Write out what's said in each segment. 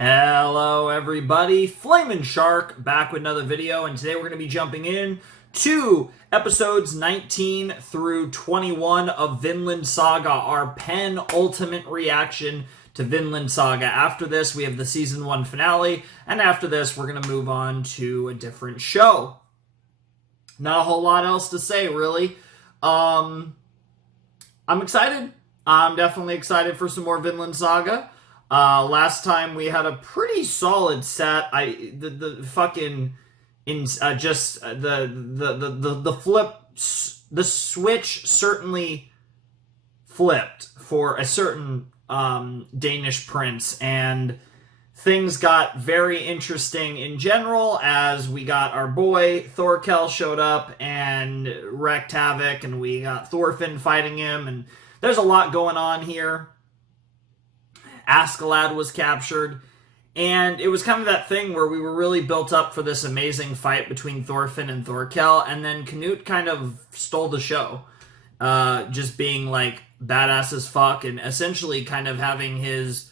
Hello everybody, Flamin' Shark back with another video, and today we're going to be jumping in to episodes 19 through 21 of Vinland Saga, our penultimate reaction to Vinland Saga. After this, we have the season 1 finale, and after this, we're going to move on to a different show. Not a whole lot else to say, really. I'm excited. I'm definitely excited for some more Vinland Saga. Last time we had a pretty solid set. The switch certainly flipped for a certain Danish prince, and things got very interesting in general as we got our boy Thorkel showed up and wreaked havoc, and we got Thorfinn fighting him, and there's a lot going on here. Askeladd was captured, and it was kind of that thing where we were really built up for this amazing fight between Thorfinn and Thorkel, and then Canute kind of stole the show, just being like badass as fuck, and essentially kind of having his,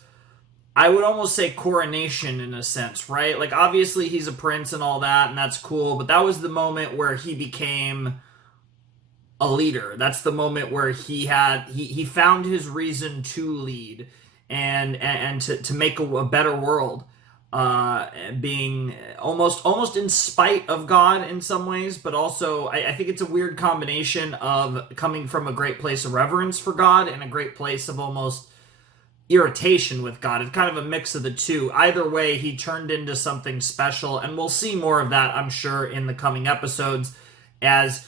I would almost say, coronation in a sense, right? Like, obviously he's a prince and all that, and that's cool, but that was the moment where he became a leader. That's the moment where he found his reason to lead and to make a better world, being almost in spite of God in some ways, but also I think it's a weird combination of coming from a great place of reverence for God and a great place of almost irritation with God. It's kind of a mix of the two. Either way, he turned into something special, and we'll see more of that, I'm sure, in the coming episodes. As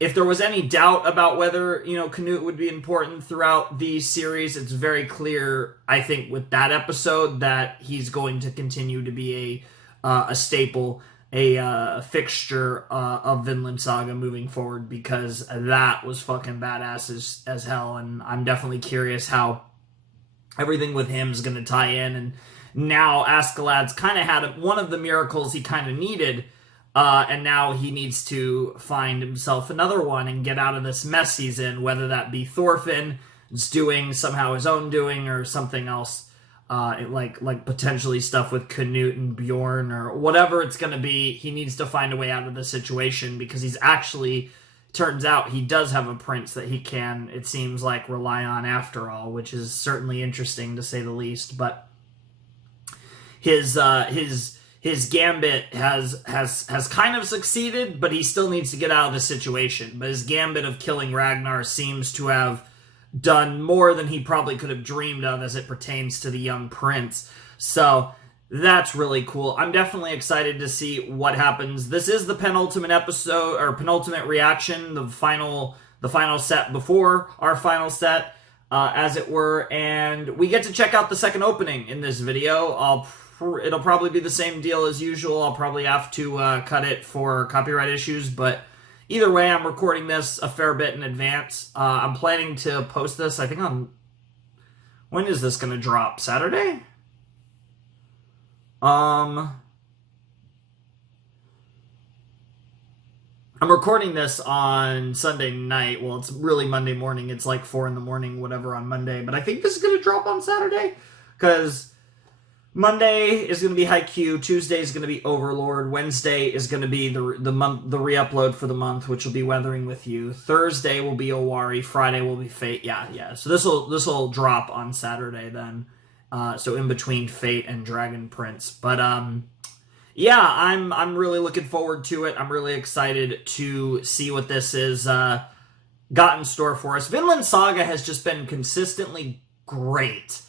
if there was any doubt about whether, Canute would be important throughout the series, it's very clear, I think, with that episode that he's going to continue to be a staple, a fixture of Vinland Saga moving forward, because that was fucking badass as hell, and I'm definitely curious how everything with him is going to tie in. And now Askeladd's kind of had one of the miracles he kind of needed, and now he needs to find himself another one and get out of this mess he's in, whether that be Thorfinn doing somehow his own doing, or something else, like potentially stuff with Canute and Bjorn, or whatever it's going to be. He needs to find a way out of the situation, because he's actually, turns out he does have a prince that he can, it seems like, rely on after all, which is certainly interesting to say the least. But his gambit has kind of succeeded, but he still needs to get out of the situation. But his gambit of killing Ragnar seems to have done more than he probably could have dreamed of as it pertains to the young prince. So that's really cool. I'm definitely excited to see what happens. This is the penultimate episode, or penultimate reaction, the final set before our final set, as it were. And we get to check out the second opening in this video. It'll probably be the same deal as usual. I'll probably have to cut it for copyright issues, but either way, I'm recording this a fair bit in advance. I'm planning to post this, I think, on... When is this going to drop? Saturday? I'm recording this on Sunday night. Well, it's really Monday morning. It's like 4 in the morning, whatever, on Monday. But I think this is going to drop on Saturday, because Monday is going to be Haikyuu, Tuesday is going to be Overlord, Wednesday is going to be the re-upload for the month, which will be Weathering with You. Thursday will be Owari, Friday will be Fate. Yeah. So this will drop on Saturday then. So in between Fate and Dragon Prince. But yeah, I'm really looking forward to it. I'm really excited to see what this is got in store for us. Vinland Saga has just been consistently great.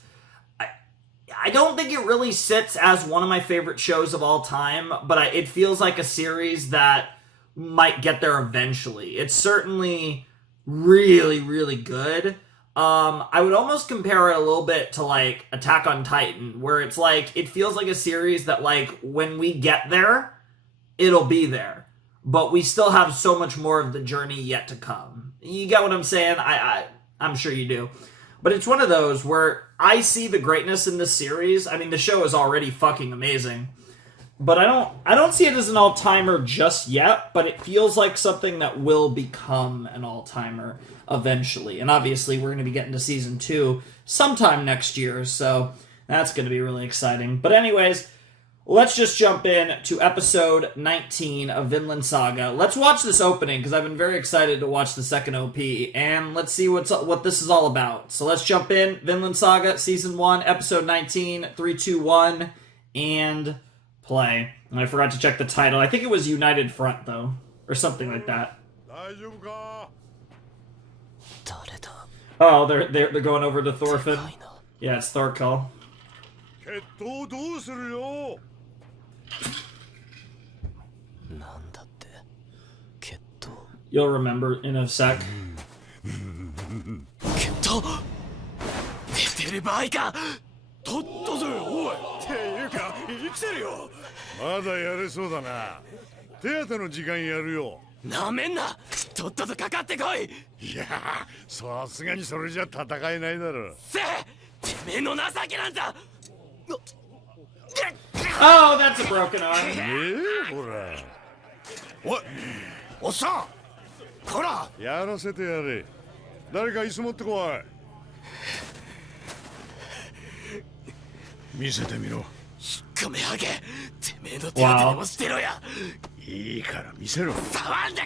I don't think it really sits as one of my favorite shows of all time, but it feels like a series that might get there eventually. It's certainly really, really good. I would almost compare it a little bit to, like, Attack on Titan, where it's like, it feels like a series that, like, when we get there, it'll be there. But we still have so much more of the journey yet to come. You get what I'm saying? I'm sure you do. But it's one of those where I see the greatness in this series. I mean, the show is already fucking amazing. But I don't see it as an all-timer just yet, but it feels like something that will become an all-timer eventually. And obviously, we're going to be getting to Season 2 sometime next year, so That's going to be really exciting. But anyways, let's just jump in to episode 19 of Vinland Saga. Let's watch this opening, because I've been very excited to watch the second OP, and let's see what this is all about. So let's jump in. Vinland Saga, Season 1, Episode 19, 3, 2, 1, and play. And I forgot to check the title. I think it was United Front, though, or something like that. Oh, they're going over to Thorfinn. Yeah, it's Thorkel. You'll remember in a sec. 寝てる場合か。とっとぞよ、おい。っていうか、生きてるよ。まだやれそうだな。手当ての時間やるよ。なめんな。とっととかかってこい。いや、さすがにそれじゃ戦えないだろ。せえ、てめえの情けなんだ。Oh, that's a broken arm. ほら。おい、おっさん。こら。やらせてやれ。誰か椅子持ってこい。見せてみろ。引っ込めはげ。てめえの手当てでもしてろや。いいから見せろ。触んだ。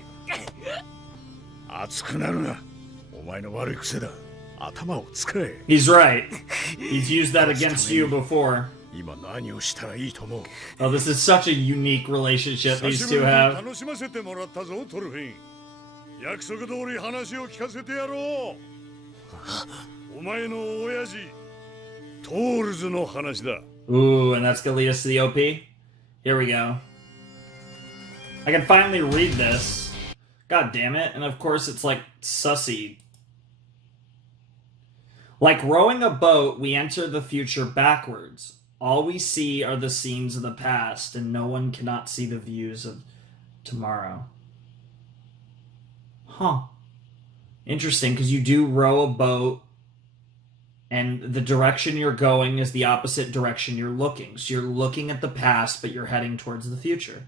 熱くなるな。お前の悪い癖だ。頭を使え。He's right. He's used that against you before. 今何をしたらいいと思う。Oh, this is such a unique relationship these two have. 楽しませてもらったぞ、トルフィン。約束通り話を聞かせてやろう。お前の親父、トールズの話だ。 Ooh, and that's gonna lead us to the OP? Here we go. I can finally read this. God damn it. And of course it's like sussy. Like rowing a boat, we enter the future backwards. All we see are the scenes of the past, and no one cannot see the views of tomorrow. Huh. Interesting, because you do row a boat, and the direction you're going is the opposite direction you're looking. So you're looking at the past, but you're heading towards the future.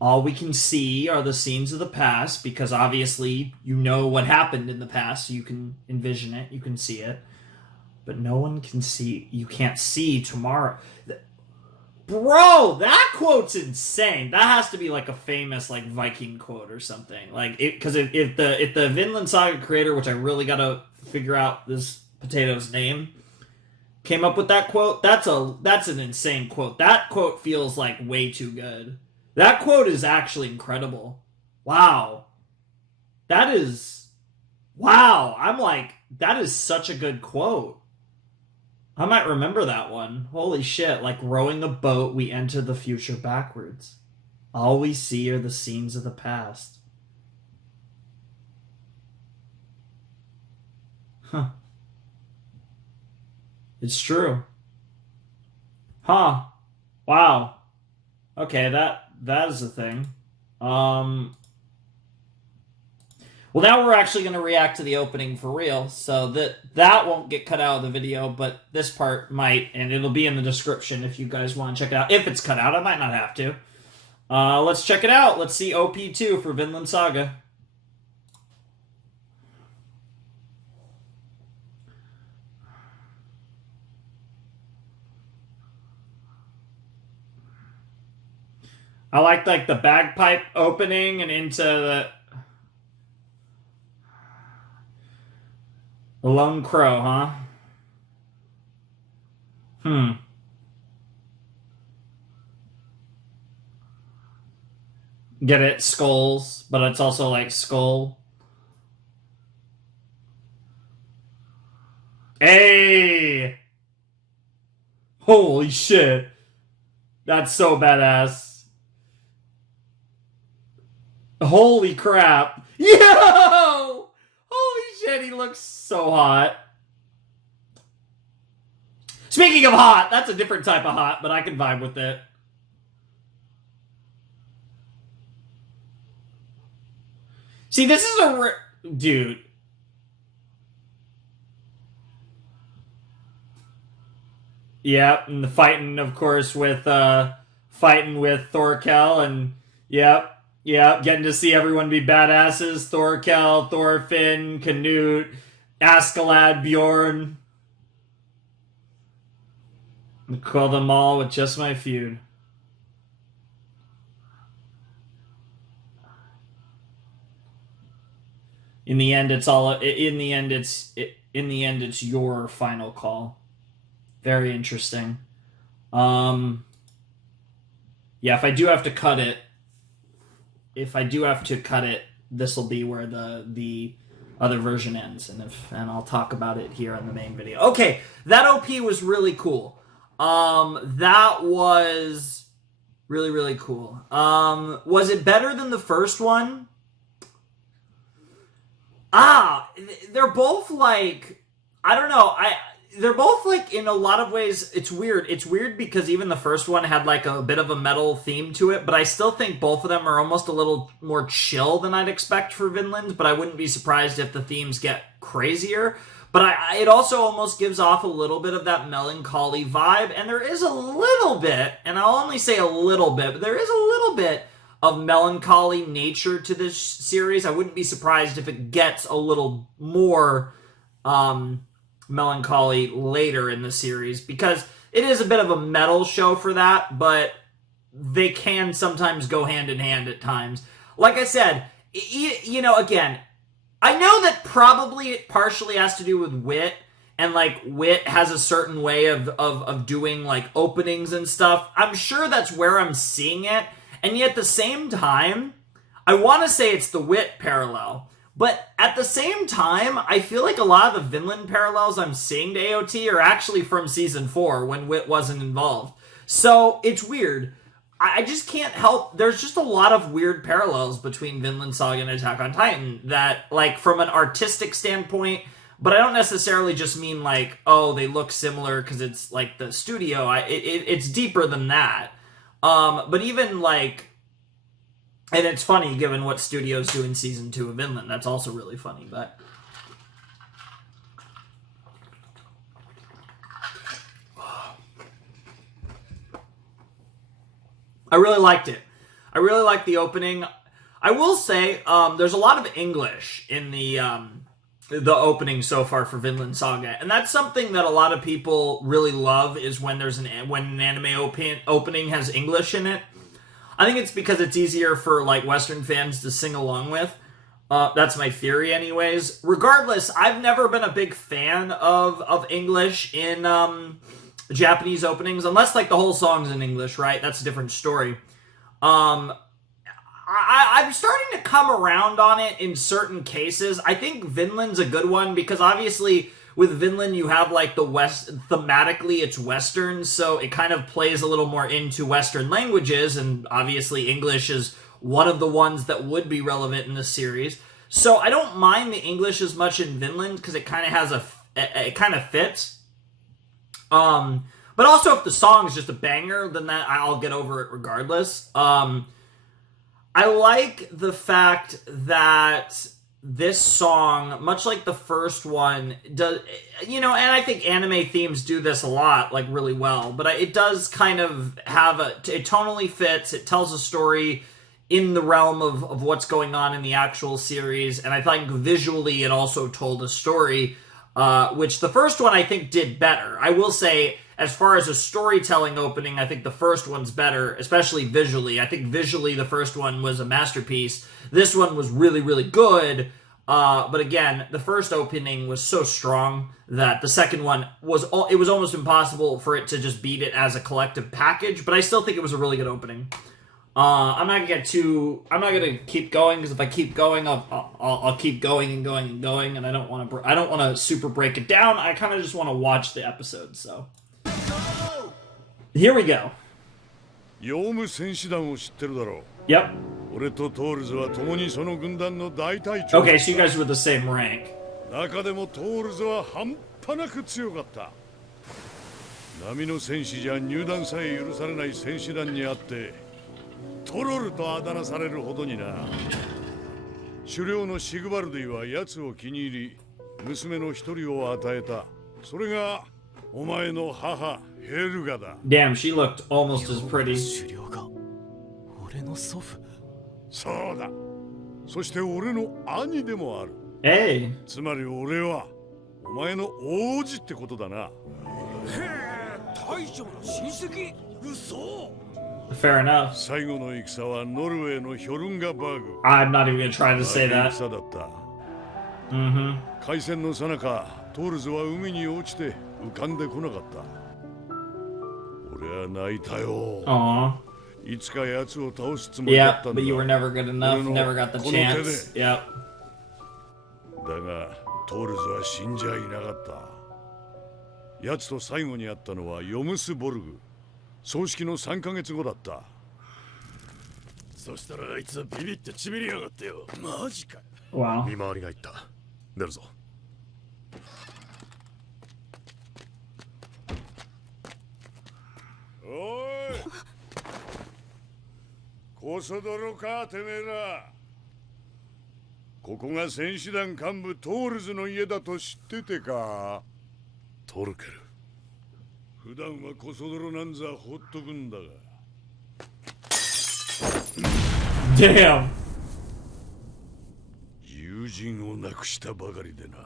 All we can see are the scenes of the past, because obviously you know what happened in the past, so you can envision it, you can see it. But no one can see, you can't see tomorrow. Bro, that quote's insane. That has to be like a famous like Viking quote or something. Like it, because if the Vinland Saga creator, which I really gotta figure out this potato's name, came up with that quote, that's an insane quote. That quote feels like way too good. That quote is actually incredible. Wow. Wow. I'm like, that is such a good quote. I might remember that one. Holy shit, like rowing a boat, we enter the future backwards. All we see are the scenes of the past. Huh. It's true. Huh. Wow. Okay, that is a thing. Well, now we're actually going to react to the opening for real, so that won't get cut out of the video, but this part might, and it'll be in the description if you guys want to check it out. If it's cut out, I might not have to. Let's check it out. Let's see OP2 for Vinland Saga. I like the bagpipe opening and into the Lone Crow, huh? Get it? Skulls, but it's also like skull. Hey! Holy shit. That's so badass. Holy crap. Yo! Holy shit, he looks so hot. Speaking of hot, that's a different type of hot, but I can vibe with it. See, this is a... Dude. Yep, and the fighting, of course, with... fighting with Thorkel, and... Yep. Yeah, getting to see everyone be badasses. Thorkel, Thorfinn, Canute, Askeladd, Bjorn. Call them all with just my feud. In the end, it's all. In the end, it's your final call. Very interesting. Yeah, if I do have to cut it, this will be where the other version ends, and I'll talk about it here in the main video. Okay, that OP was really cool. That was really, really cool. Was it better than the first one? They're both like, I don't know, they're both like, in a lot of ways, it's weird. It's weird because even the first one had like a bit of a metal theme to it, but I still think both of them are almost a little more chill than I'd expect for Vinland, but I wouldn't be surprised if the themes get crazier. But it also almost gives off a little bit of that melancholy vibe, and there is a little bit, and I'll only say a little bit, but there is a little bit of melancholy nature to this series. I wouldn't be surprised if it gets a little more melancholy later in the series, because it is a bit of a metal show for that, but they can sometimes go hand in hand at times. Like I said, again, I know that probably it partially has to do with Wit, and like Wit has a certain way of doing like openings and stuff. I'm sure that's where I'm seeing it. And yet at the same time, I want to say it's the Wit parallel. But at the same time, I feel like a lot of the Vinland parallels I'm seeing to AOT are actually from Season 4, when Wit wasn't involved. So, it's weird. I just can't help... There's just a lot of weird parallels between Vinland Saga and Attack on Titan that, like, from an artistic standpoint... But I don't necessarily just mean, like, oh, they look similar because it's, like, the studio. It's deeper than that. But even, like, and it's funny given what studios do in Season 2 of Vinland. That's also really funny, but... I really liked it. I really liked the opening. I will say, there's a lot of English in the opening so far for Vinland Saga, and that's something that a lot of people really love, is when an anime opening has English in it. I think it's because it's easier for like Western fans to sing along with. That's my theory anyways. Regardless, I've never been a big fan of English in Japanese openings, unless like the whole song's in English, right? That's a different story. I'm starting to come around on it in certain cases. I think Vinland's a good one because obviously with Vinland you have like the West, thematically it's Western, so it kind of plays a little more into Western languages, and obviously English is one of the ones that would be relevant in this series. So I don't mind the English as much in Vinland because it kind of it kind of fits. But also if the song is just a banger, then that I'll get over it regardless. I like the fact that this song, much like the first one, does, and I think anime themes do this a lot, like really well, but it does kind of have it tonally fits, it tells a story in the realm of what's going on in the actual series, and I think visually it also told a story, which the first one I think did better. I will say, as far as a storytelling opening, I think the first one's better, especially visually. I think visually the first one was a masterpiece. This one was really, really good. But again, the first opening was so strong that the second one it was almost impossible for it to just beat it as a collective package. But I still think it was a really good opening. I'm not gonna keep going because if I keep going, I'll keep going and going and going, and I don't want to super break it down. I kind of just want to watch the episode. So here we go. Yep. Okay, so you guys were the same rank. 中でもトールズは半端なく強かった。波の戦士じゃ入団さえ許されない戦士団にあって、トロルとあだ名されるほどにな。狩猟のシグバルディは奴を気に入り、娘の一人を与えた。それがお前の母ヘルガだ。Damn, she looked almost as pretty. 狩猟が俺の祖父。そうだ。そして俺の兄でもある。Hey. つまり俺はお前の王子ってことだな。へえ、大将の親戚？嘘。 Fair enough. 最後の戦はノルウェーのヒョルンガバーグ。 I'm not even gonna try to say that. 戦だった。Mm-hmm. 海戦の最中、トールズは海に落ちて浮かんでこなかった。俺は泣いたよ。 Aw. いつか奴を倒すつもりだっ Yep, たんだ。 but you were never good enough. Never got the chance. Yep. だがトールズは死んじゃいなかった。奴と最後に会ったのはヨムスボルグ。葬式の3ヶ月後だった。そしたらあいつはビビってちびりやがってよ。マジか。 Wow. 見回りが言った。出るぞ。おい。こそ泥かてめえら。ここが戦士団幹部トールズの家だと知っててか。トルケル。普段はこそ泥なんざほっとくんだが。 Damn. 友人を亡くしたばかりでな。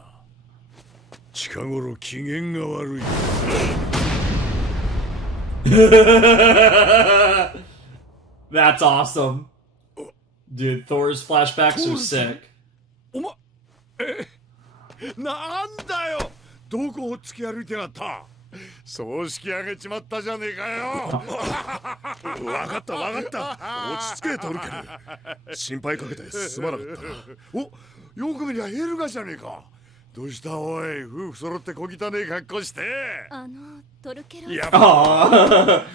近頃機嫌が悪い。That's awesome. Dude, Thor's flashbacks are sick. おま、なんだよ。どこを突き歩いてやがった。葬式あげちまったじゃねえかよ。わかったわかった。落ち着けトルケル。心配かけてすまなかったな。お、よく見りゃヘルガじゃねえか。どうしたおい、夫婦揃って小汚ねえ格好して。トルケル。いや、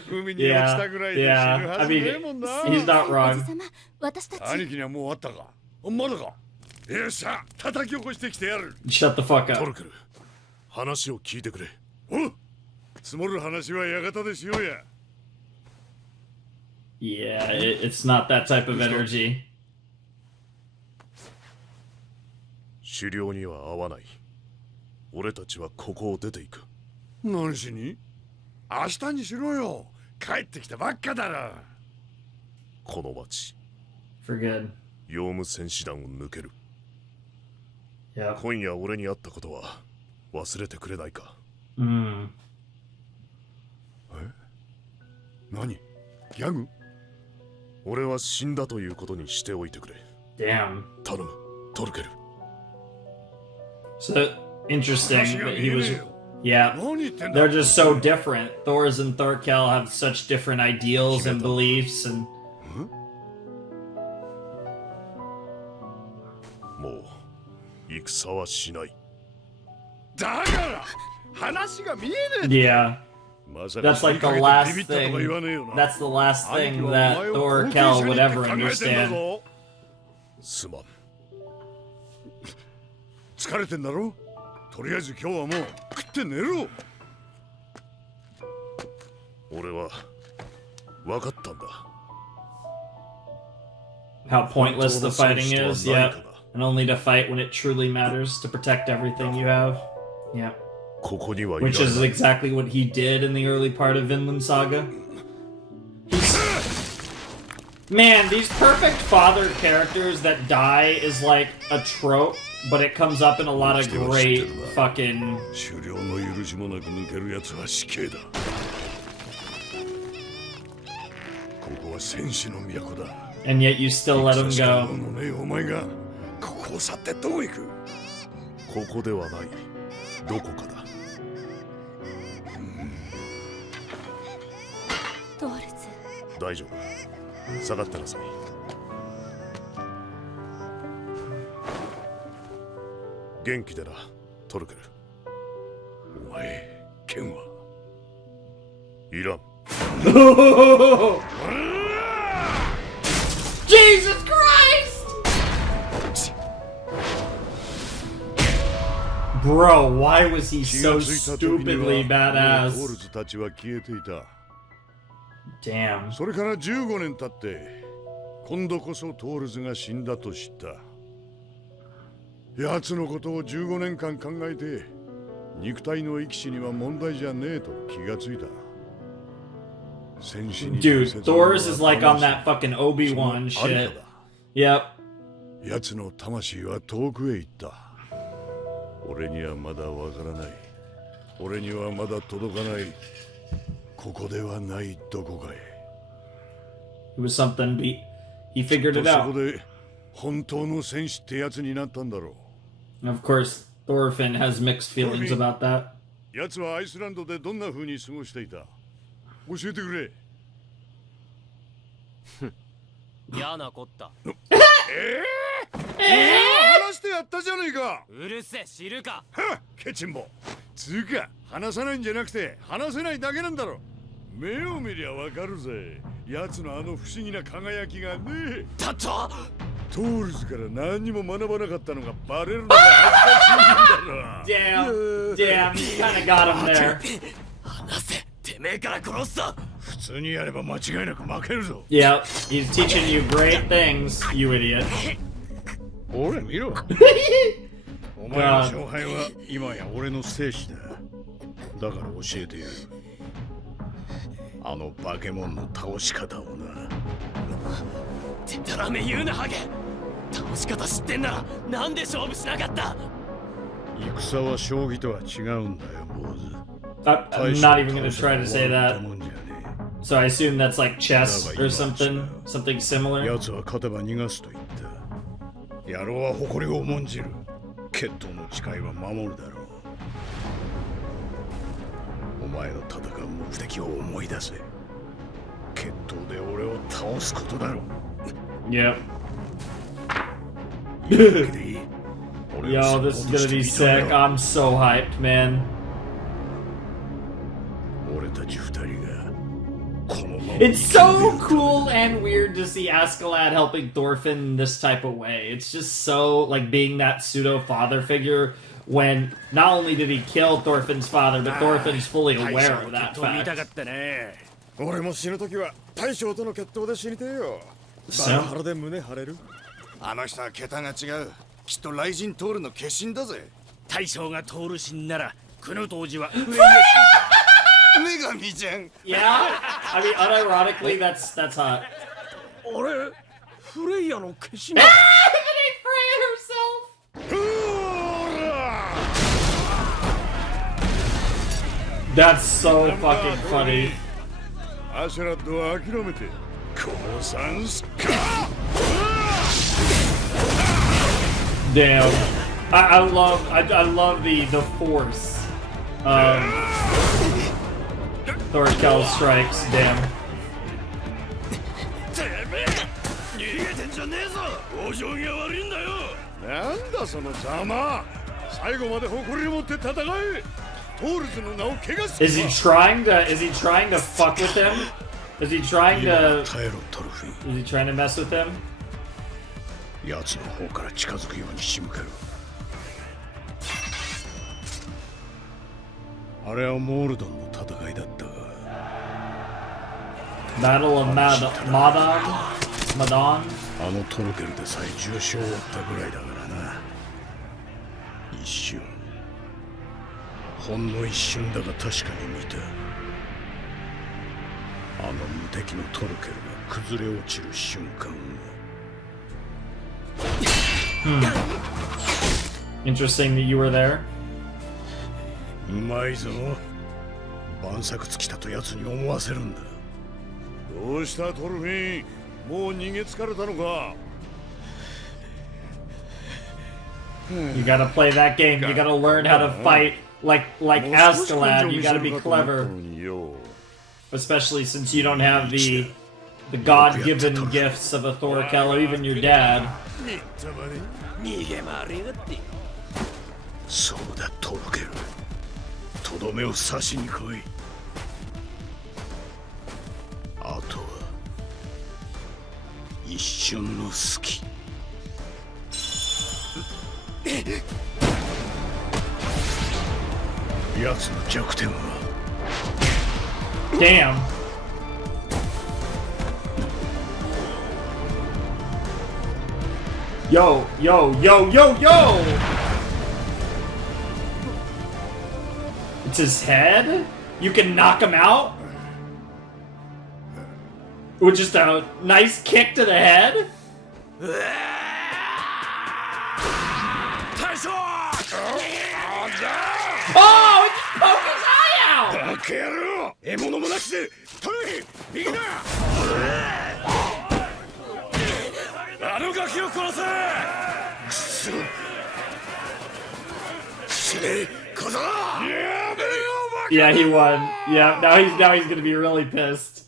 海に落ちたぐらいで死ぬ Yeah. は I ずね mean, えもんな。 he's not おじ wrong. さま、私たち。兄貴にはもう会ったか。まだか。よっしゃ、叩き起こしてきてやる。 Shut the fuck ト up. ルケル、話を聞いてくれ。おう、積もる話は館でしようや。 Yeah, it's not that type of energy. 狩猟には合わない。俺たちはここを出ていく。何しに？明日にしろよ。帰ってきたばっかだろ。この町、 For good. ヨウム戦士団を抜ける。 Yeah. 今夜俺に会ったことは忘れてくれないか。 Mm. 何？ギャグ？俺は死んだということにしておいてくれ。 Damn. 頼む、トルケル。 So interesting that he was. Yeah. They're just so different. Thor's and Thorkel have such different ideals and beliefs, and もう戦はしない。だから話が見えね yeah, that's like the last thing. That's the last thing that Thorkel would ever understand. すまん。疲れてんだろ。とりあえず今日はもう食って寝ろ。俺は分かったんだ。 How pointless the fighting is. Yep, and only to fight when it truly matters to protect everything you have. Yep. ここにはいら Which れ is ない。 exactly what he did in the early part of Vinland Saga. Man, these perfect father characters that die is like a trope, but it comes up in a lot of great fucking... 狩猟の許しもなく抜けるやつは死刑だ。ここは戦士の都だ。 And yet you still let him 戦しか go. 能のねえお前がここを去ってどう行く。ここではない。どこかだ。トールズ。大丈夫。下がってなさい。元気でな、トルケル。お前、剣はいらん。Jesus Christ! Bro, why was he 気 so がついた時に stupidly はトール badass? ズたちは消えていた。 Damn. それから15年経って、今度こそトールズが死んだと知った。奴のことを15年間考えて、肉体の生き死には問題じゃねえと気がついた。 Dude, Thor's is like on that fucking Obi-Wan shit. Yep. 奴の魂は遠くへ行った。俺にはまだわからない。俺にはまだ届かない。ここではないどこかへ。 It was something he figured it そ out. こで本当の戦士ってやつになったんだろ And of course, Thorfinn has mixed feelings about that. う。やつはアイスランドでどんな風に過ごしていた？教えてくれ。嫌なこった。話してやったじゃねえか。うるせえ、知るか。はっ、ケチンボ。つうか話さないんじゃなくて話せないだけなんだろ。目を見りゃわかるぜ。やつのあの不思議な輝きがね。だとトールズから何にも学ばなかったのがバレるのが恥ずかしいんだろ。 Damn, you kind of got him there. 話せ、てめえから殺すぞ。普通にやれば間違いなく負けるぞ。 Yep, he's teaching you great things, you idiot. ほれ見ろ。お前の勝敗は今や俺の生死だ。だから教えてやる。あのバケモンの倒し方をな。てたらめ言うなハゲ。倒し方知ってんならなんで勝負しなかった。戦は将棋とは違うんだよ、坊主。 I'm not even gonna try to say that. So I assume that's like chess or something similar. 奴は勝てば逃がすと言った。野郎は誇りを重んじる。決闘の誓いは守るだろう。お前の戦う目的を思い出せ。決闘で俺を倒すことだろう。 Yep. いいわけでいい。俺を Yo, サポー this is ト gonna して be みたよ sick. I'm so hyped, man. 俺たち二人がこのまま It's so cool and weird to see Askeladd helping Thorfinn this type of way. It's just so, like, being that pseudo father figure when not only did he kill Thorfinn's father, but Thorfinn's fully aware of that 見たか fact. ったね。俺も死ぬ時は大将との決闘で死にてえよ。 So? バラハラで胸張れる。あの人は桁が違う。きっと雷神トールの化身だぜ。大将が通るしんなら、クヌ当時は上に女神じゃん。 Yeah? I mean, unironically, that's hot. 俺、フレイヤの化身。 Even Freya herself! ほら That's so fucking funny. アシュラッドは諦めて降参すか。 Damn. I love the force of Thorkell's strikes. Damn. てめえ逃げてんじゃねえぞ。往生際悪いんだよ。なんだそのざま。最後まで誇りを持って戦え。トールズの名を汚す。 Is he trying to fuck with him? Is he trying to 耐えろトルフィン。 is he trying to mess with him? 奴の方から近づくように仕向ける。あれはモールドンの戦いだったが。 Battle of Madon? あのトルケルでさえ重傷を負ったぐらいだからな。一瞬。ほんの一瞬だが確かに見た。あの無敵のトルケルが崩れ落ちる瞬間を。 Interesting that you were there. うまいぞ。晩作尽きたと奴に思わせるんだ。どうしたトルフィン。もう逃げ疲れたのか。 You gotta play that game. You gotta learn how to fight like Askeladd. You gotta be clever, especially since you don't have the God-given gifts of a Thorkel or even your dad. 逃げ回りやがって。そうだトルケル。とどめを刺しに来い。あとは一瞬の隙。奴の弱点は Damn. Yo. It's his head? You can knock him out? With just a nice kick to the head? 大将 Oh! It just poked his eye out! け野郎獲物もなしで取れ右だあのガキを殺せくそ死ね小僧やめろ Yeah, he won. Yeah, now he's gonna be really pissed.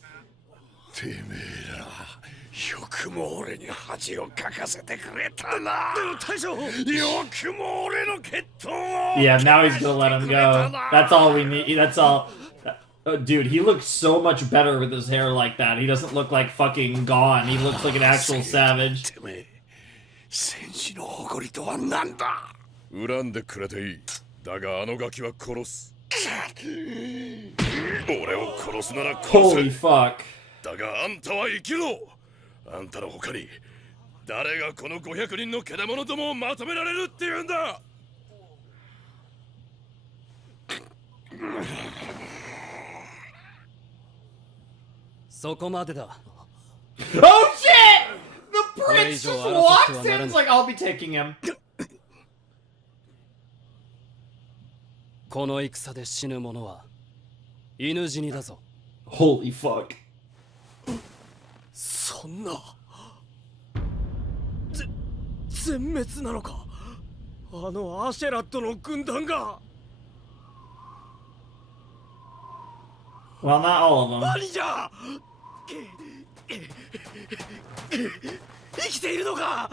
てめえらよくも俺に恥をかかせてくれたな大将よくも俺の血統を Yeah, now he's gonna let him go. That's all we need. That's all. Dude, he looks so much better with his hair like that. He doesn't look like fucking gone. He looks like an actual savage. てめえ戦士の誇りとは何だ恨んでくれていいだがあのガキは殺す俺を殺すなら殺せ Holy fuck. だがあんたは生きろあんたの他に誰がこの500人のけだものどもをまとめられるって言うんだそこまでだ Oh shit! The prince just walks in. It's like, I'll be taking him. この戦で死ぬ者は犬死にだぞ Holy fuck. そんな全滅なのかあのアシェラットの軍団が Well, not all of them. 何じゃ生きているのか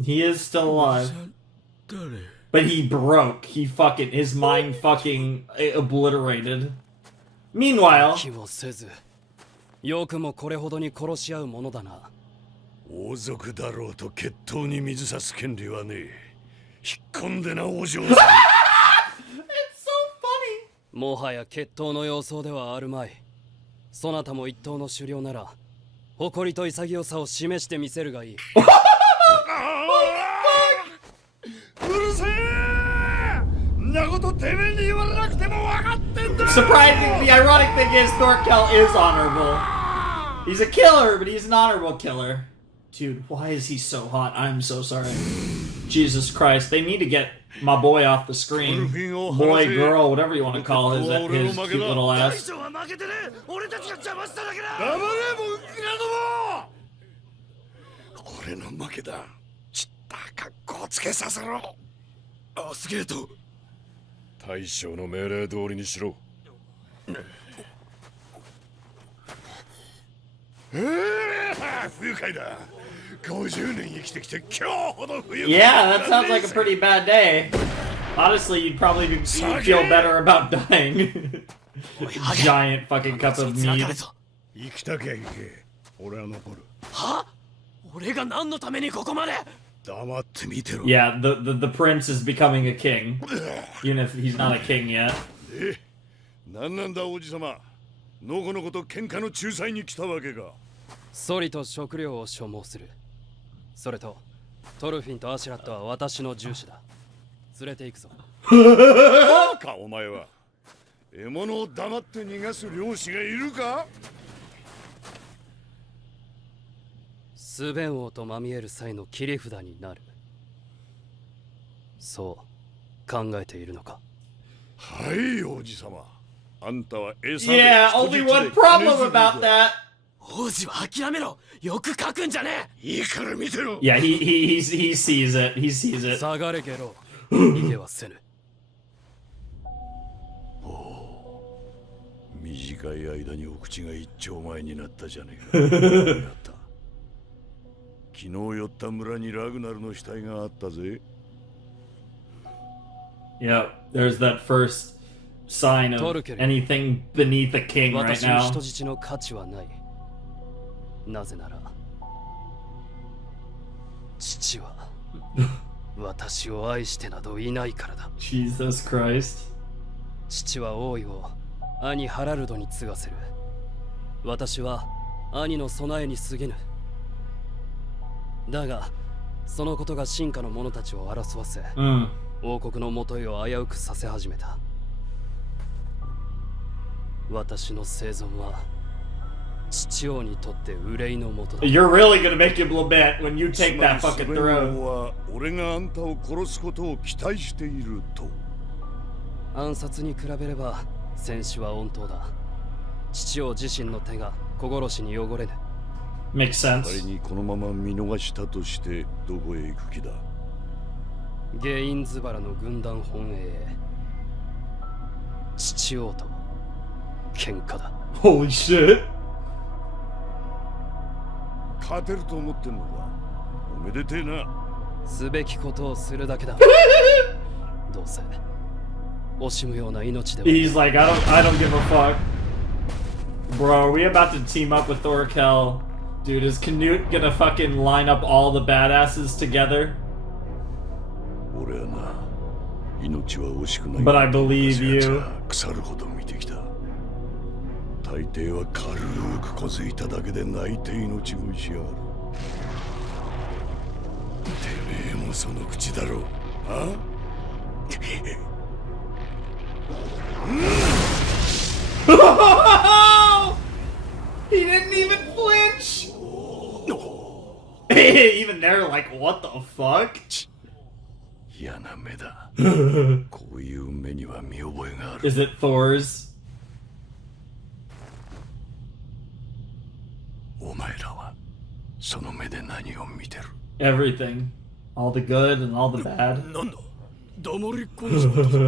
He is still alive. 誰 But he broke. His mind fucking obliterated. Meanwhile, 気をせずよくもこれほどに殺し合うものだな王族だろうと決闘に水さす権利はねえ引っ込んでなお嬢さん it's so funny. もはや決闘の様相ではあるまいそなたも一党の首領なら誇りと潔さを示してみせるがいいうるせえんなことてめえに言われなくても分かってんだ Surprising, the ironic thing is Thorkel is honorable. He's a killer, but he's an honorable killer. Dude, why is he so hot? I'm so sorry. Jesus Christ, they need to get my boy off the screen. Boy, girl, whatever you want to call his cute little 大 ass. 将は負けてね俺たちが邪魔しただけだ黙れ文句なども俺の負けだちった格好つけさせろアスゲート大将の命令通りにしろ不愉快だ50年生きてきて今日ほど不愉快 Yeah, that sounds like a pretty bad day. Honestly, you'd feel better about dying. Giant fucking cup of mead. 生きたきゃいけ俺は残るは俺が何のためにここまで黙って見てろ Yeah, the prince is becoming a king. Even if he's not a king yet. 何なんだ王子様のこのこと喧嘩の仲裁に来たわけかソリと食料を所望するそれとトルフィンとアシュラットは私の従手だ連れて行くぞバカお前は獲物を黙って逃がす漁師がいるかスベン王とまみえる際の切り札になるそう考えているのかはい王子様あんたは餌で Yeah, only one problem about that. 王子は諦めろよく書くんじゃねえいいから見てろ Yeah, he sees it. He sees え it. 下がれゲロ逃げはせぬ短い間にお口が一丁前になったじゃねえかやった昨日寄った村にラグナルの死体があったぜ Yep, there's that first sign of anything beneath a king right 私の now. 人質の価値はないなぜなら父は私を愛してなどいないからだ Jesus Christ. 父は王位を兄ハラルドに継がせる私は兄の備えに過ぎぬだがそのことが進化の者たちを争わせ、王国のもといを危うくさせ始めた私の生存は父王にとって憂いのもとだ You're really gonna make him lament when you take that つま fucking りスベン王 throne. は俺があんたを殺すことを期待していると暗殺に比べれば戦死は温当だ。父王自身の手が小殺しに汚れぬ。 Makes 仮 sense. にこのまま見逃したとしてどこへ行く気だ。ゲインズバラの軍団本営へ。父王と喧嘩だ。 Holy shit. 勝てると思ってんのか。おめでてえな。すべきことをするだけだ。どうせ惜しむような命では。 He's like, I don't give a fuck. Bro, are we about to team up with Thorkel? Dude, is Canute gonna fucking line up all the badasses together? 俺はな、命は惜しくない。 But I believe you. 腐るほど見てきた。大抵は軽くこづいただけで泣いて命乞いしやがる。てめえもその口だろう。あHe didn't even flinch. Even they're like, what the fuck? 嫌な目だ。こういう目には見覚えがある。 Is it Thor's? お前らはその目で何を見てる。 Everything. All the good and all the bad. なんだ。黙りっこにしまったぞ。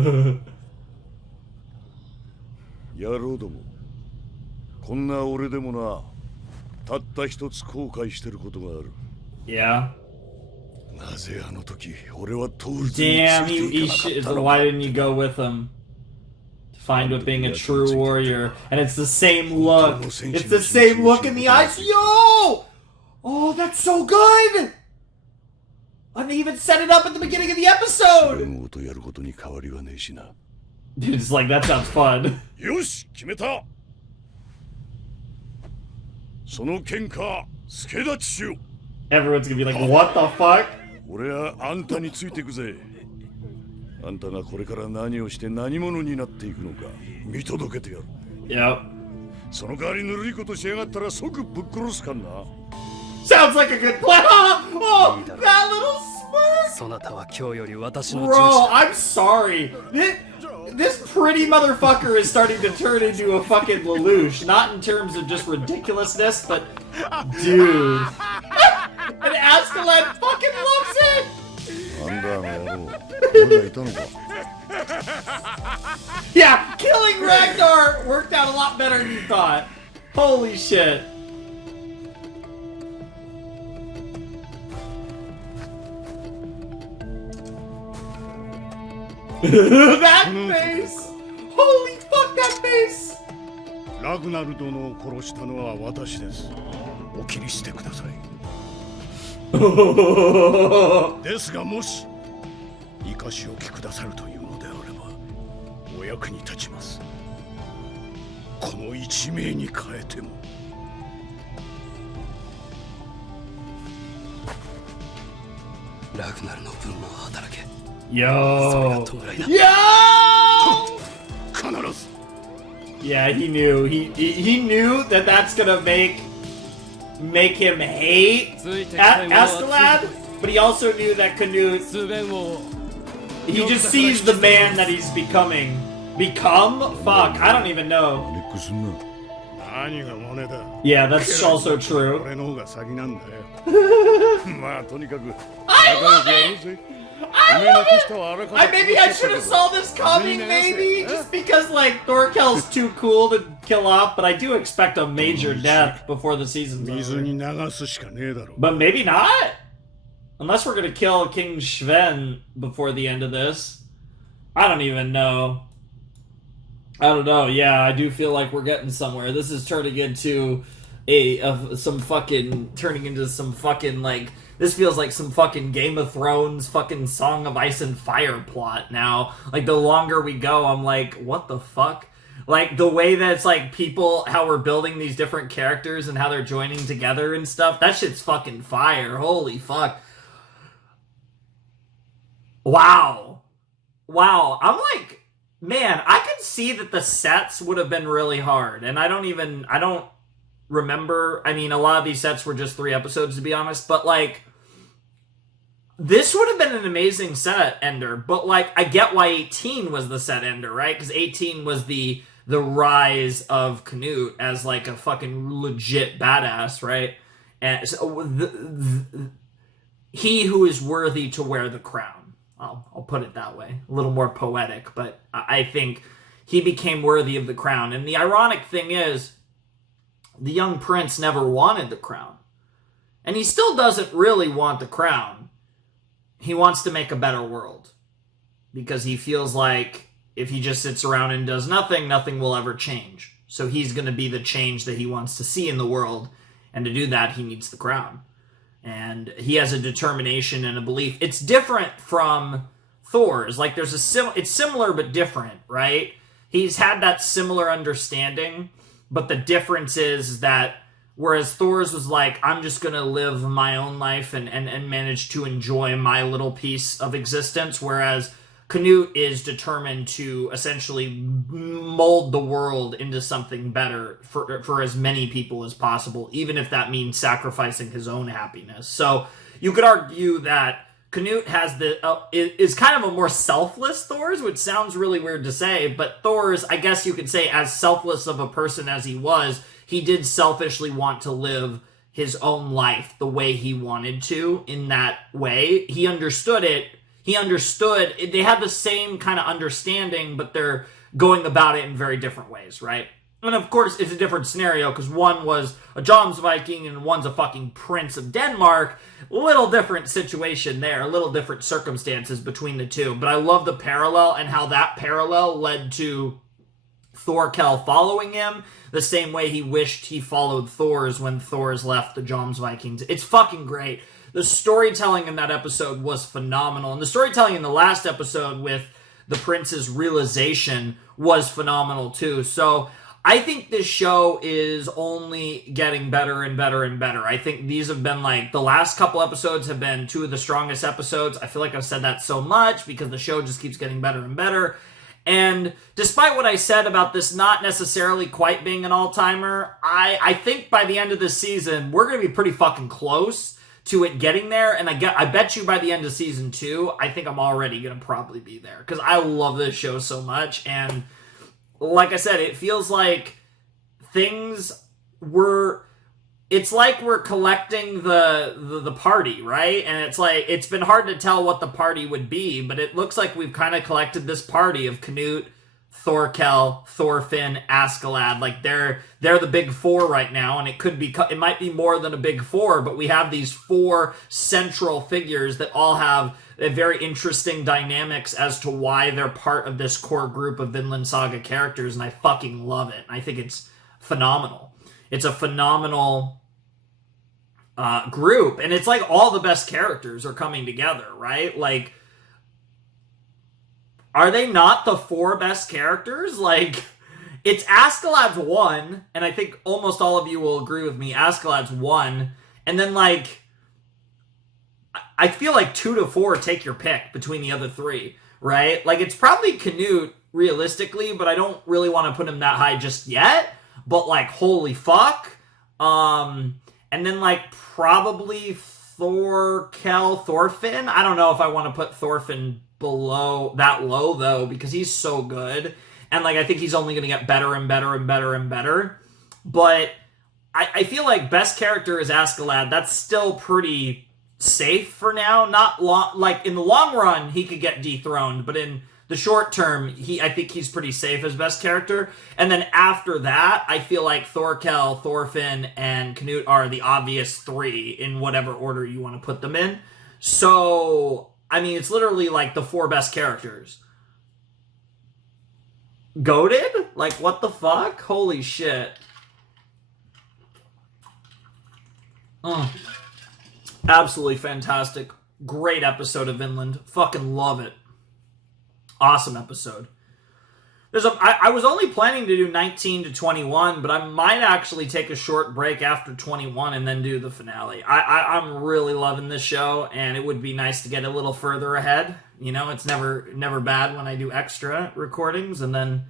野郎ども。こんな俺でもな、たった一つ後悔してることがある。 Yeah. なぜあの時俺はトールズ Damn, についていかなかったのか。 why didn't you go with him? To find what being a true warrior. And it's the same look. It's the same look in the eyes. Yo! Oh, that's so good! And they even set it up at the beginning of the episode! 連合とやることに変わりはねえしな。 Dude, it's like, that sounds fun. よし、決めた。その喧嘩、助立ちしよう。 Everyone's gonna be like, what the fuck? 俺はあんたについていくぜ。あんたがこれから何をして何者になっていくのか見届けてやる。 Yep. その代わりぬるいことしやがったら即ぶっ殺すかんな。 Sounds like a good plan. Oh, that little smirk. そなたは今日より私の Bro, I'm sorry. This pretty motherfucker is starting to turn into a fucking Lelouch. Not in terms of just ridiculousness, but dude. And Ascalon fucking loves it. なんだあの野郎。俺がいたのか。 Yeah, killing Ragnar worked out a lot better than you thought. Holy shit. That face! Holy fuck, that face! ラグナル殿を殺したのは私です。お切りしてください。ですがもし生かし置きくださるというのであればお役に立ちます。この一命に変えても。ラグナルの分も働け。 Yo! それが弔いだ。 Yo! 必ず。 Yeah, he knew. He knew that that's gonna make him hate Ascalon, but he also knew that Canute. スベンを He just sees the man that he's becoming. Become? Fuck, I don't even know. ネックすんな。何が真似だ。 Yeah, that's also true. 俺の方が先なんだよ。まあとにかく。 I love it! I love it! I Maybe I should have saw this coming, maybe, just because like Thorkel's too cool to kill off, but I do expect a major death before the season's 水 over. に流すしかねえだろ。 But maybe not? Unless we're gonna kill King Sven before the end of this. I don't even know. I don't know. Yeah, I do feel like we're getting somewhere. This is turning into some fucking like, this feels like some fucking Game of Thrones fucking Song of Ice and Fire plot now. Like, the longer we go, I'm like, what the fuck? Like, the way that it's like people, how we're building these different characters and how they're joining together and stuff, that shit's fucking fire. Holy fuck. Wow. Wow. I'm like, man, I could see that the sets would have been really hard. And I don't remember. I mean, a lot of these sets were just 3 episodes, to be honest. But, like, this would have been an amazing set ender, but like I get why 18 was the set ender, right? Because 18 was the rise of Canute as like a fucking legit badass, right? And so he who is worthy to wear the crown. I'll put it that way, a little more poetic, but I think he became worthy of the crown. And the ironic thing is, the young prince never wanted the crown, and he still doesn't really want the crown. He wants to make a better world because he feels like if he just sits around and does nothing, nothing will ever change. So he's going to be the change that he wants to see in the world. And to do that, he needs the crown. And he has a determination and a belief. It's different from Thor's. Like there's it's similar but different, right? He's had that similar understanding, but the difference is that whereas Thor's was like, I'm just going to live my own life and manage to enjoy my little piece of existence, whereas Canute is determined to essentially mold the world into something better for as many people as possible, even if that means sacrificing his own happiness. So you could argue that Canute has is kind of a more selfless Thor's, which sounds really weird to say, but Thor's, I guess you could say, as selfless of a person as he was, he did selfishly want to live his own life the way he wanted to in that way. He understood it. They had the same kind of understanding, but they're going about it in very different ways, right? And of course, it's a different scenario because one was a Jomsviking and one's a fucking prince of Denmark. Little different situation there, little different circumstances between the two. But I love the parallel and how that parallel led to Thorkel following him the same way he wished he followed Thor's when Thor's left the Jomsvikings. It's fucking great. The storytelling in that episode was phenomenal. And the storytelling in the last episode with the prince's realization was phenomenal too. So I think this show is only getting better and better and better. I think these have been like, the last couple episodes have been two of the strongest episodes. I feel like I've said that so much because the show just keeps getting better and better. And despite what I said about this not necessarily quite being an all-timer, I think by the end of this season, we're going to be pretty fucking close to it getting there. And I bet you by the end of season 2, I think I'm already going to probably be there. Because I love this show so much. And like I said, it feels like it's like we're collecting the party, right? And it's like, it's been hard to tell what the party would be, but it looks like we've kind of collected this party of Canute, Thorkel, Thorfinn, Askeladd. Like they're the big four right now, and it might be more than a big four, but we have these four central figures that all have a very interesting dynamics as to why they're part of this core group of Vinland Saga characters, and I fucking love it. I think it's phenomenal. It's a phenomenal group, and it's like all the best characters are coming together, right? Like, are they not the four best characters? Like, it's Askeladd's one, and I think almost all of you will agree with me. Askeladd's one, and then like, I feel like 2 to 4 take your pick between the other three, right? Like, it's probably Canute realistically, but I don't really want to put him that high just yet. But like, holy fuck. And then like probably Thorfinn. I don't know if I want to put Thorfinn below that low though, because he's so good. And like, I think he's only going to get better and better and better and better. But I feel like best character is Askeladd. That's still pretty safe for now. Not long, like in the long run, he could get dethroned, but in the short term, I think he's pretty safe as best character. And then after that, I feel like Thorkel, Thorfinn, and Canute are the obvious three in whatever order you want to put them in. So, I mean, it's literally like the 4 best characters. Goated? Like, what the fuck? Holy shit. Absolutely fantastic. Great episode of Vinland. Fucking love it. Awesome episode. I was only planning to do 19 to 21, but I might actually take a short break after 21 and then do the finale. I'm really loving this show, and it would be nice to get a little further ahead. You know, it's never bad when I do extra recordings, and then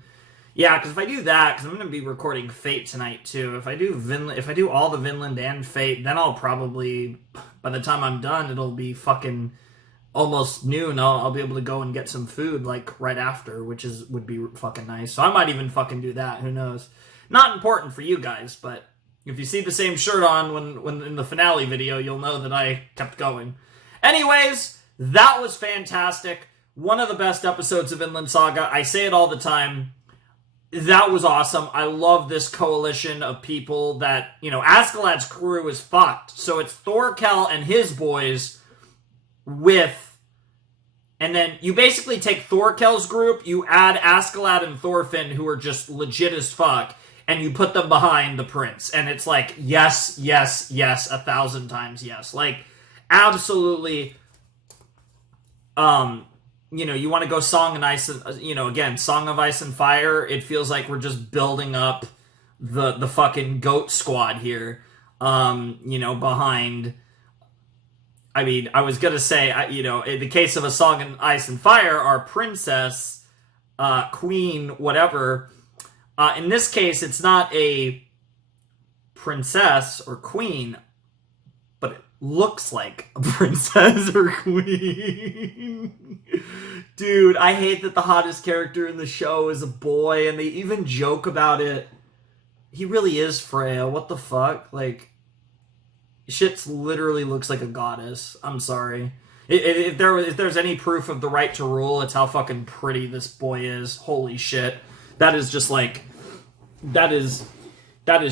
yeah, because if I do that, because I'm going to be recording Fate tonight too. If I do all the Vinland and Fate, then I'll probably, by the time I'm done, it'll be fucking almost noon, I'll be able to go and get some food like right after, which would be fucking nice. So I might even fucking do that. Who knows? Not important for you guys, but if you see the same shirt on when in the finale video, you'll know that I kept going. Anyways, that was fantastic. One of the best episodes of Vinland Saga. I say it all the time. That was awesome. I love this coalition of people that, you know, Askeladd's crew is fucked. So it's Thorkel and his boys and then you basically take Thorkel's group, you add Askeladd and Thorfinn, who are just legit as fuck, and you put them behind the prince. And it's like, yes, yes, yes, 1,000 times yes. Like, absolutely, you know, you want to go Song of Ice and Fire, it feels like we're just building up the fucking goat squad here, you know, behind... I mean, I was gonna say, you know, in the case of A Song of Ice and Fire, our princess, queen, whatever, in this case, it's not a princess or queen, but it looks like a princess or queen. Dude, I hate that the hottest character in the show is a boy, and they even joke about it. He really is Freya. What the fuck? Like... Shit's literally looks like a goddess. I'm sorry. If there's any proof of the right to rule, it's how fucking pretty this boy is. Holy shit. That is just like... That is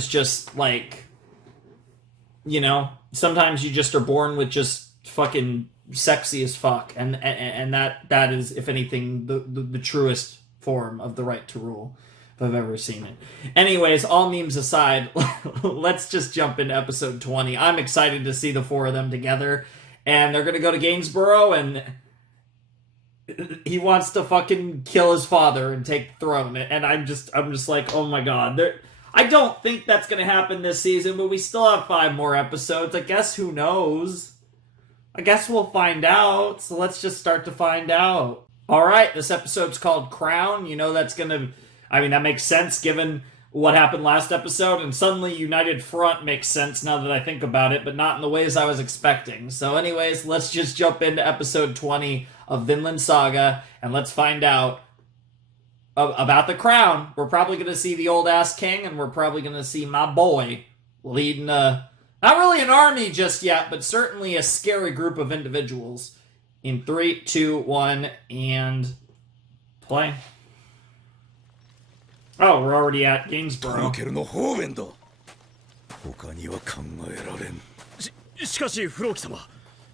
just like... You know? Sometimes you just are born with just fucking sexy as fuck. And that is, if anything, the truest form of the right to rule. If I've ever seen it. Anyways, all memes aside, let's just jump into episode 20. I'm excited to see the four of them together, and they're gonna go to Gainsborough, and he wants to fucking kill his father and take the throne, and I'm just like, oh my god. I don't think that's gonna happen this season, but we still have 5 more episodes. I guess who knows? I guess we'll find out, so let's just start to find out. Alright, this episode's called Crown. You know that's gonna... I mean, that makes sense given what happened last episode, and suddenly United Front makes sense now that I think about it, but not in the ways I was expecting. So anyways, let's just jump into episode 20 of Vinland Saga, and let's find out about the crown. We're probably going to see the old-ass king, and we're probably going to see my boy leading not really an army just yet, but certainly a scary group of individuals. In 3, 2, 1, and play. Oh, we're already at Gainsborough.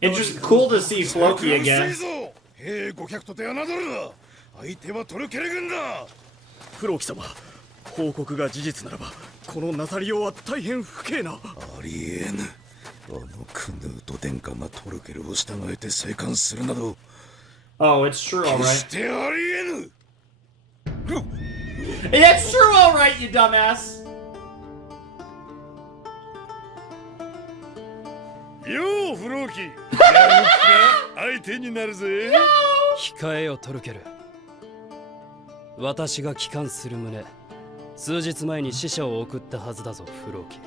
It's just cool to see Floki again. フロキ様、報告が事実ならば、このナザリオは大変不敬な。ありえぬ。あのクヌート殿下がトルケルを従えて生還するなど。Oh, it's true, all right. 決してありえぬ。It's true, all right, you dumbass. ようフロキ。やるか相手になるぜ。控えよトルケル。私が帰還する旨、数日前に使者を送ったはずだぞフロキ。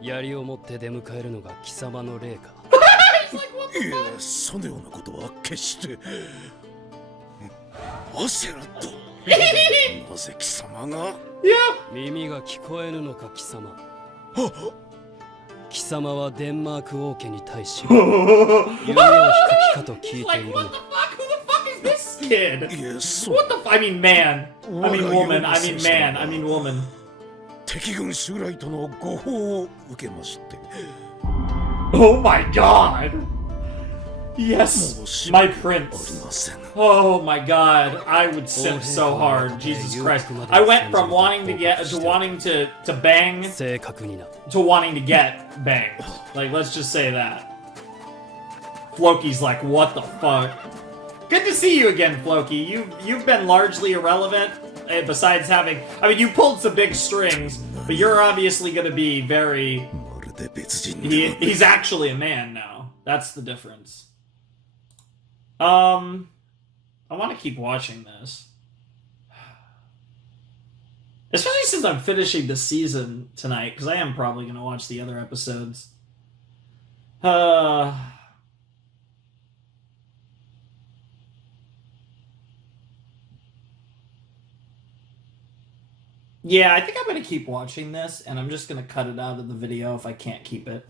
槍を持って出迎えるのが貴様の霊か。いや、そのようなことは決して。アセラット。なぜ貴様が？耳が聞こえぬのか貴様。貴様はデンマーク王家に対し夢を引く気かと聞いている。This kid. What the? I mean, man. I mean, woman. I mean, man. I mean, woman. 敵軍襲来との誤報を受けまして。Oh my god. Yes, my prince. Oh my god, I would simp so hard. Jesus Christ. I went from wanting to get to wanting to bang to wanting to get banged. Like, let's just say that. Floki's like, what the fuck? Good to see you again, Floki. You've been largely irrelevant, besides having... I mean, you pulled some big strings, but you're obviously going to be very... He's actually a man now. That's the difference. I want to keep watching this. Especially since I'm finishing the season tonight, because I am probably going to watch the other episodes. Yeah, I think I'm going to keep watching this, and I'm just going to cut it out of the video if I can't keep it.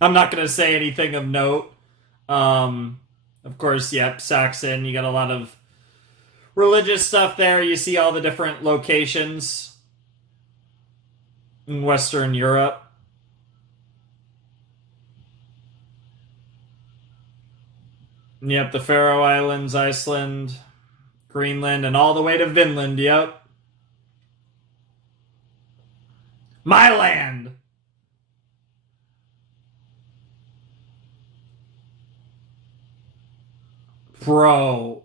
I'm not going to say anything of note. Of course, yep, Saxon, you got a lot of religious stuff there. You see all the different locations in Western Europe. Yep, the Faroe Islands, Iceland, Greenland, and all the way to Vinland, yep. My land! Bro,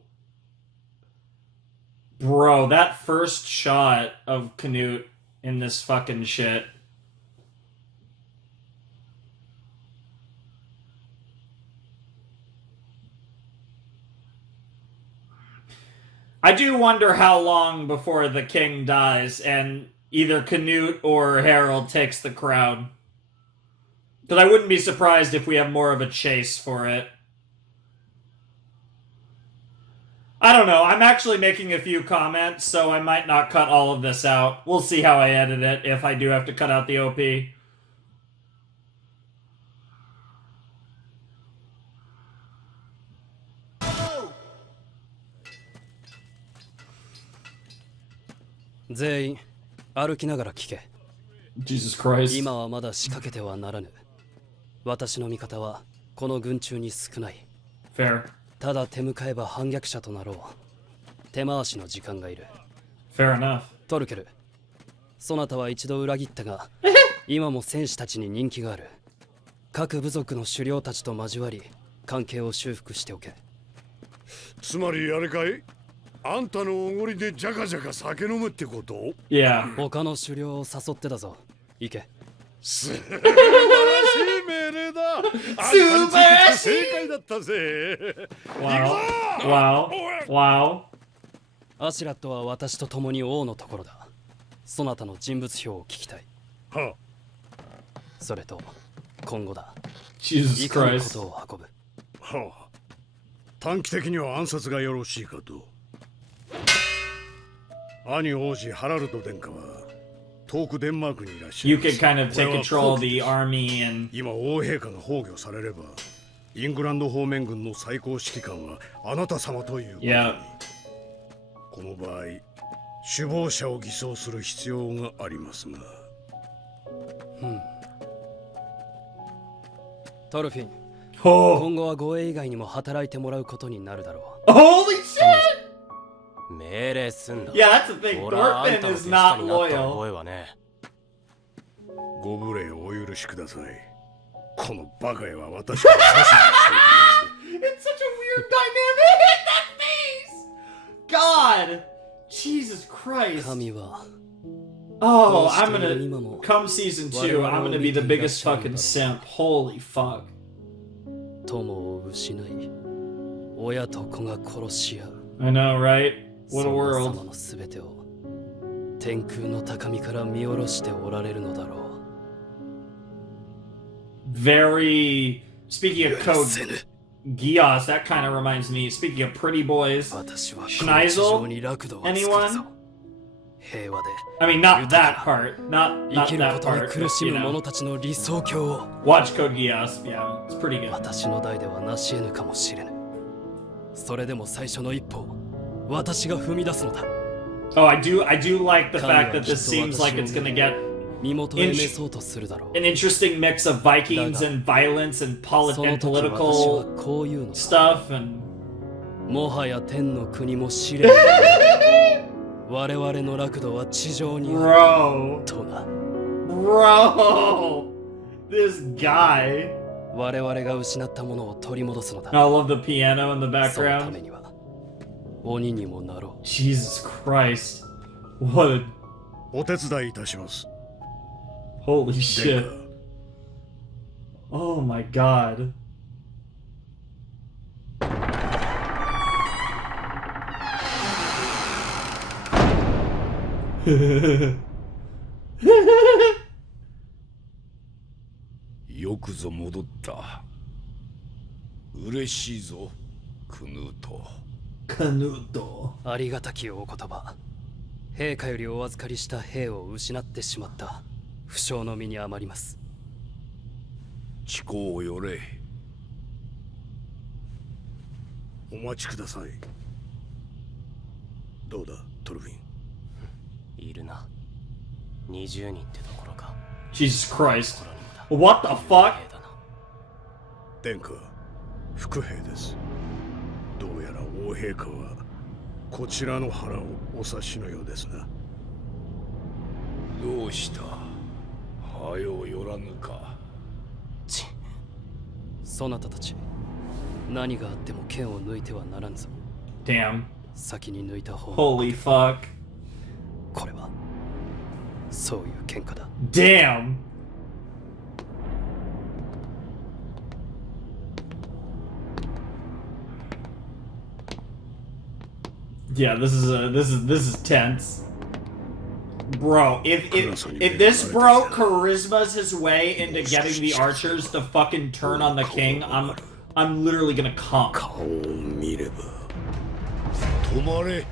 that first shot of Canute in this fucking shit. I do wonder how long before the king dies and either Canute or Harold takes the crown. Because I wouldn't be surprised if we have more of a chase for it. I don't know. I'm actually making a few comments, so I might not cut all of this out. We'll see how I edit it, if I do have to cut out the OP. Jesus Christ. 今はまだ仕掛けてはならぬ。私の味方はこの軍中に少ない。Fair. ただ手向かえば反逆者となろう。手回しの時間がいる。Fair enough. トルケル、そなたは一度裏切ったが、今も戦士たちに人気がある。各部族の首領たちと交わり、関係を修復しておけ。つまりあれかい、あんたのおごりでジャカジャカ酒飲むってこと？ Yeah. 他の首領を誘ってだぞ。行け。素晴らしい命令だ。素晴らしい。正解だったぜ。Wow. アシュラットは私と共に王のところだ。そなたの人物表を聞きたい。はそれと今後だ。Jesus いかにこ Christ. とを運ぶ。あ、短期的には暗殺がよろしいかと。兄王子ハラルド殿下は遠くデンマークにいらっしゃい You ます。 could kind of take control of the army and 今王陛下が崩御されれば、イングランド方面軍の最高指揮官はあなた様ということに。Yeah. この場合、首謀者を偽装する必要がありますが。トルフィン、 Oh. 今後は護衛以外にも働いてもらうことになるだろ Holy shit! う。命令すんだ。 Yeah, that's the thing. 俺はあんた Thorfinn の is 手下 not になった loyal. 覚えはね。ご無礼をお許しください。このバカ屋は私を指図してい It's such a weird dynamic. That face! God! Jesus う。 Christ. 神は Oh, どうして I'm いる gonna 今も come season 2. I'm gonna be the biggest fucking simp. Holy fuck. 友を失い、親と子が殺し合う。 I know, right? What a そんな world. 様のすべてを天空の高みから見下ろしておられるのだろう。 Very. Speaking of 許 code せぬ。 Gios, that kind of reminds me. Speaking of pretty boys, 私はこの Schneisel? 地上に楽土を作るぞ。 Anyone? 平和で I mean, not that part. Not 生きるこ that とに part. 苦 But, し you む know, 者たちの理想郷を watch Code Geass. Yeah, it's pretty good. 私の代では成し得ぬかもしれぬ。それでも最初の一歩を私が踏み出すのだ。 Oh, I do like the fact that this seems like it's gonna get 身元へ召そうとするだろう。 an interesting mix of Vikings and violence and, その and 時私は political こういうのだ。 stuff and もはや天の国も試練。我々の楽土は地上にある bro, とな。 bro, this guy. 我々が失ったものを取り戻すのだ。 I love the piano in the そのため background. には鬼にもなろう。 Jesus Christ, what a お手伝いいたします。 holy 殿 shit. 下、 Oh my god. よくぞ戻った。嬉しいぞクヌート。カヌート。ありがたきお言葉。陛下よりお預かりした兵を失ってしまった負傷の身に余ります。地公をよれ。お待ちください。どうだトルフィン。いるな。20人ってところか。 Jesus Christ. What the fuck? 殿下、伏兵です。どうやら王陛下はこちらの腹をお察しのようですな。どうした。はよ寄らぬか。ちそなたたち、何があっても剣を抜いてはならんぞ。 Damn. 先に抜いた方が Holy fuck. これはそういう喧嘩だ。 Damn. Yeah, this is tense. Bro, if this bro charismas his way into getting the archers to fucking turn on the king, I'm literally gonna come. 顔を見れば。止まれ。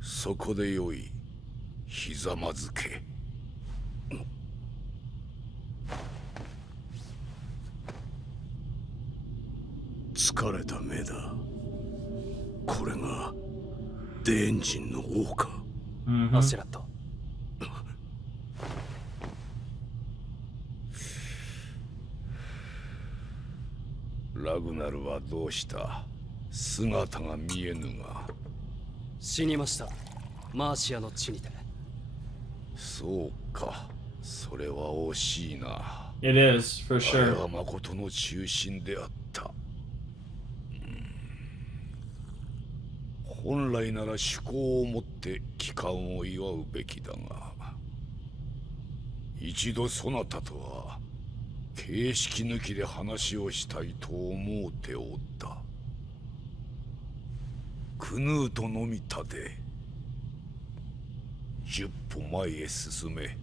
そこでよい。ひざまずけ。疲れた目だ。これがデエンジンの王か。アシュラット。ラグナルはどうした。姿が見えぬが。死にました。マーシアの地にて。そうか。それは惜しいな。It is, for あれ sure. は誠の中心であった。本来なら趣向を持って帰還を祝うべきだが、一度そなたとは形式抜きで話をしたいと思うておった。クヌートのみたで10歩前へ進め。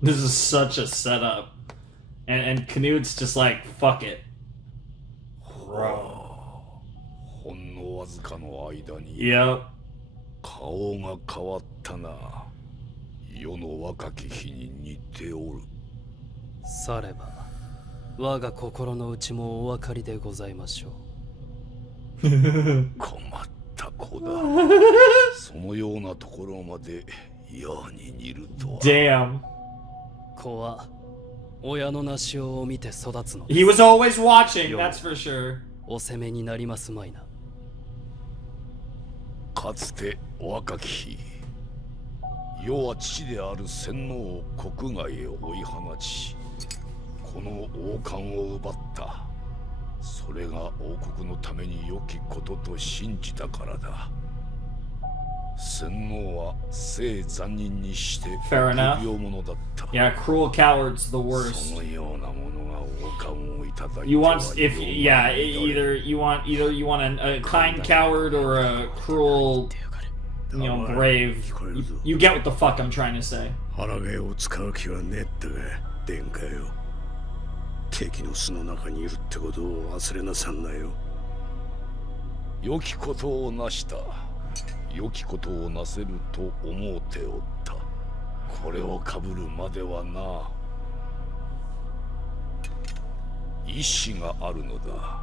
This is such a setup. And Knut's just like, fuck it. Bro. ほんのわずかの間に Yep. 顔が変わったな。世の若き日に似ておる。されば我が心の内もお分かりでございましょう。困った子だ。そのようなところまで嫌に似るとは。 Damn. 子は親のなしを見て育つのです。 He was always watching, that's for sure. お責めになりますまいな。かつて若き日、世は父である洗脳を国外へ追い放ち、この王冠を奪った。それが王国のために良きことと信じたからだ。洗脳は性残忍にしてFair enough. 臆病者だった。 Yeah, cruel cowards, the そ worst. のようなものが王冠をいただいて You は want, if, yeah, either you want a kind coward or a cruel, you know, brave. You get what the fuck I'm trying to say. 腹毛を使う気はねえったが、殿下よ。敵の巣の中にいるってことを忘れなさんなよ。良きことをなした。良きことをなせると思うておった。これをかぶるまではな。意志があるのだ。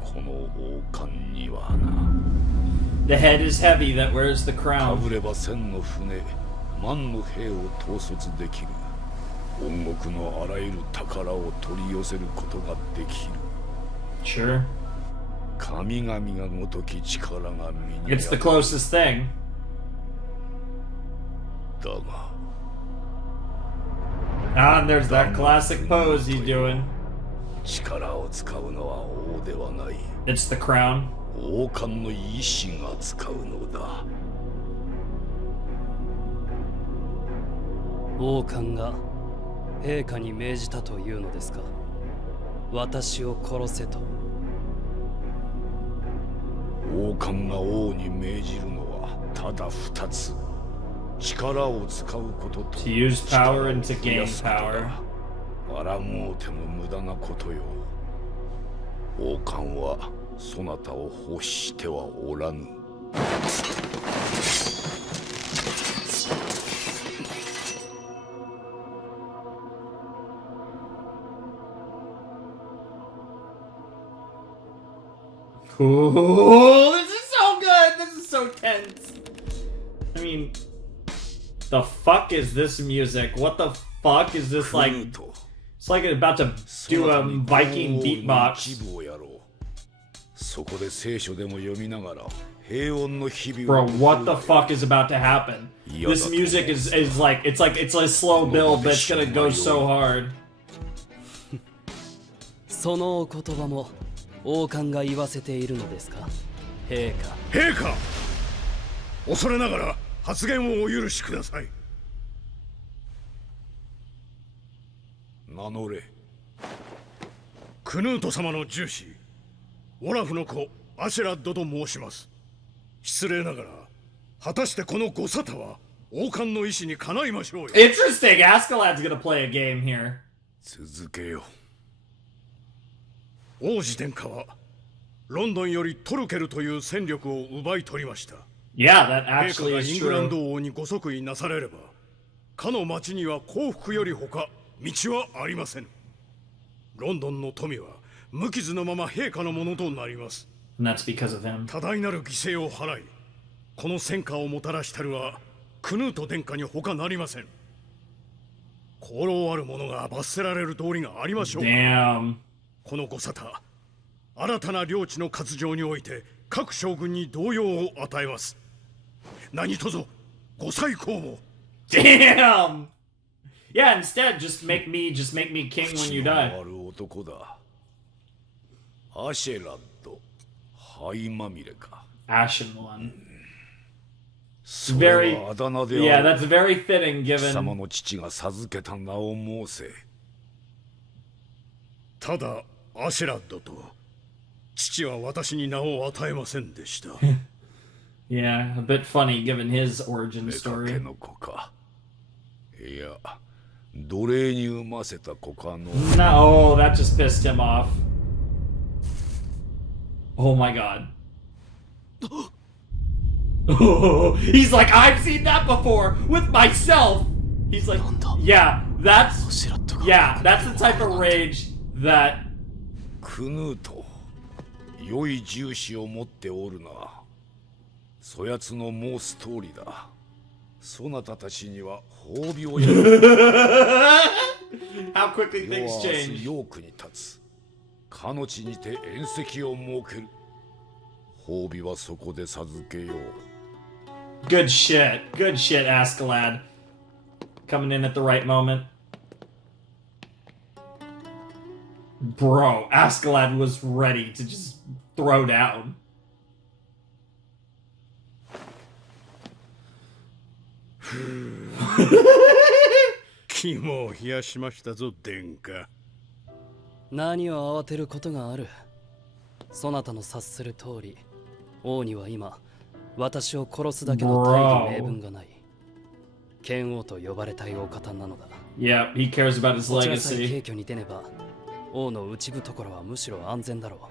この王冠にはな。The head is heavy that wears the か crown. ぶれば千の船、万の兵を統率できる。音国のあらゆる宝を取り寄せることができる。 Sure. 神々がごとき力が身にある。 It's the closest thing. だが Ah, and there's that classic pose he's doing. 力を使うのは王ではない。 It's the crown. 王冠の意志が使うのだ。王冠が陛下に命じたというのですか。私を殺せと。王冠が王に命じるのはただ二つ。力を使うことと To use power and to 増 gain やすこと power. だ。あらもうても無駄なことよ。王冠はそなたを欲してはおらぬ。Ooh, this is so good. This is so tense. I mean, the fuck is this music? What the fuck is this like? It's like about to do a Viking beatbox. そこで聖書でも読みながら平穏の日々 Bro, を what the fuck is about to happen? This music is like it's a slow build, but it's gonna go so hard. そのお言葉も王冠が言わせているのですか、陛下。陛下、恐れながら発言をお許しください。名乗れ。クヌート様の重視、オラフの子アシェラッドと申します。失礼ながら果たしてこのご沙汰は王冠の意志にかないましょうよ。 Interesting. Askeladd's gonna play a game here. 続けよ。王子殿下はロンドンよりトルケルという戦力を奪い取りました。 Yeah, that 陛下 actually が is イングラン true. ド王にご即位なされれば、かの町には幸福よりほか道はありません。ロンドンの富は無傷のまま陛下のものとなります。 And that's because of him. 多大なる犠牲を払い、この戦果をもたらしたるはクヌート殿下に他なりません。功労ある者が罰せられる道理がありましょう。 Damn. このご沙汰、新たな領地の割譲において各将軍に動揺を与えます。何卒ご再考を。 Damn. Yeah, instead just make me king when you あ die. る男だ。アシェラッド、灰まみれか。 Ashen one. それはあだ名であ Yeah, る。 that's very fitting 貴様 given の父が授けた名を申せ。ただアシェラッドと父は私に名を与えませんでした。 Yeah, a bit funny given his origin 目かけ story. の子か。いや、奴隷に産ませた子かの。 No, that just pissed him off. Oh my god. He's like, I've seen that before with myself. He's like, yeah, that's the type of rage that クヌート、良い重視を持っておるな。そやつの申す通りだ。そなたたちには褒美をやる。 how quickly 世 things は明日 change. ヨークに立つ。かの地にて宴席を設ける。褒美はそこで授けよう。 Good shit, Askeladd. Coming in at the right moment. Bro, Askeladd was ready to just throw down. 肝を冷やしましたぞ、殿下。何を慌てることがある。そなたの察する通り、王には今私を殺すだけの大義名分がない。剣王と呼ばれたいお方なのだ。 Yeah, he cares about his こちらさえ legacy. 軽挙に出ねば王の内部ところはむしろ安全だろ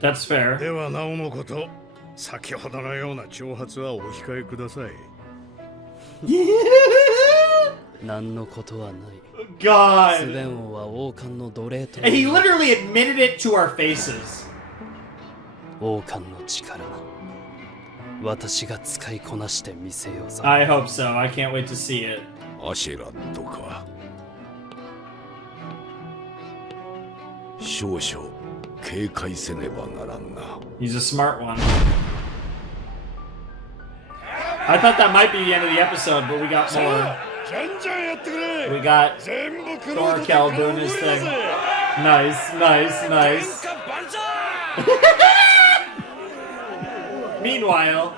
う。 That's fair. ではなおのこと、先ほどのような挑発はお控えください。何のことはない。ス God. ベン王は王冠の奴隷と And he literally admitted it to our faces. 王冠の力、私が使いこなしてみせようぞ。 I hope so. I can't wait to see it. アシェラッドか。少々警戒せねばならんな。 He's a smart one. I thought that might be the end of the episode, but we got more. じゃんじゃんやってくれ。 We got 全部クロートで Thorkel doing his thing. Nice, nice, nice. Meanwhile,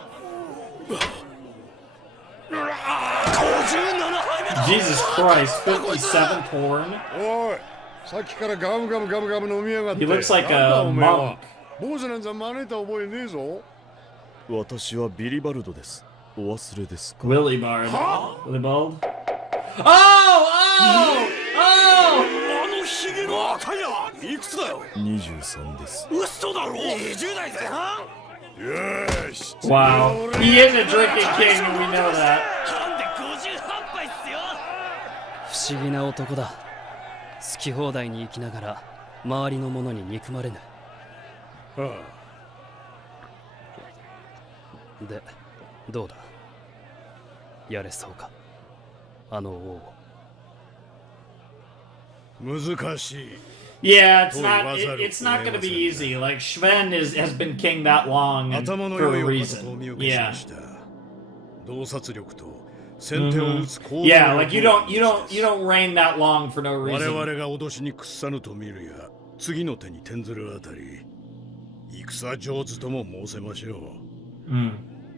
Jesus Christ, 57th horn. おい、さっきからガムガムガムガム飲みやがって。 He looks like なんだ a お前は monk. 坊主なんざ真似た覚えねえぞ。私はビリバルドです。お忘れですか？ Willibald. Willibald? Oh! Oh! あのヒゲの赤やいくつだよ。23です。嘘だろ。20代前半。よし。Oh! Wow. He is a drinking king, and we know that. なんで58杯っすよ。不思議な男だ。好き放題に生きながら周りの者に憎まれぬ。で、どうだ？やれそうか？あの王。難しい。Yeah, it's not going to be easy. Like Sven has been king that long and for a reason. Yeah. 洞察力と先手を打つ行動力。Yeah, like you don't reign that long for no 我 reason. 々が脅しに屈さぬと見るや、次の手に転ずるあたり、戦上手とも申せましょう。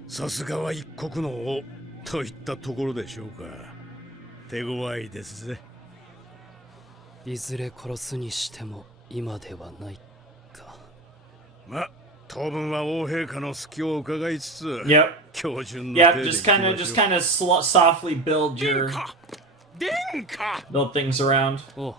さすがは一国の王といったところでしょうか。手強いですぜ。いずれ殺すにしても今ではないか。ま、当分は王陛下の隙を伺いつつ、Yep. 標準の Yep, 手で just kind of softly build things around. おう、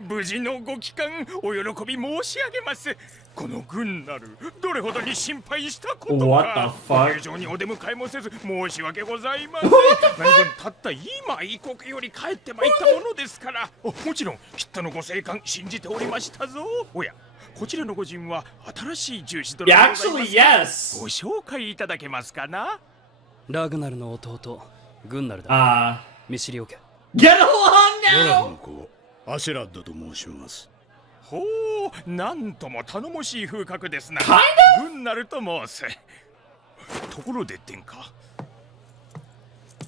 無事のご帰還お喜び申し上げます。この軍なるどれほどに心配したことか。 What the fuck? 平常にお出迎えもせず申し訳ございません。何分たった今異国より帰ってまいったものですから。もちろんきっとのご生還信じておりましたぞ。おや、こちらのご人は新しい重視殿で Yeah, ございま actually, す。 yes. ご紹介いただけますかな。ラグナルの弟、グンナルだ。見知りおけ。Get along オラフ now. の子、アシェラッドと申します。ほう、なんとも頼もしい風格ですな。 Kind 軍なると申す。ところで殿下、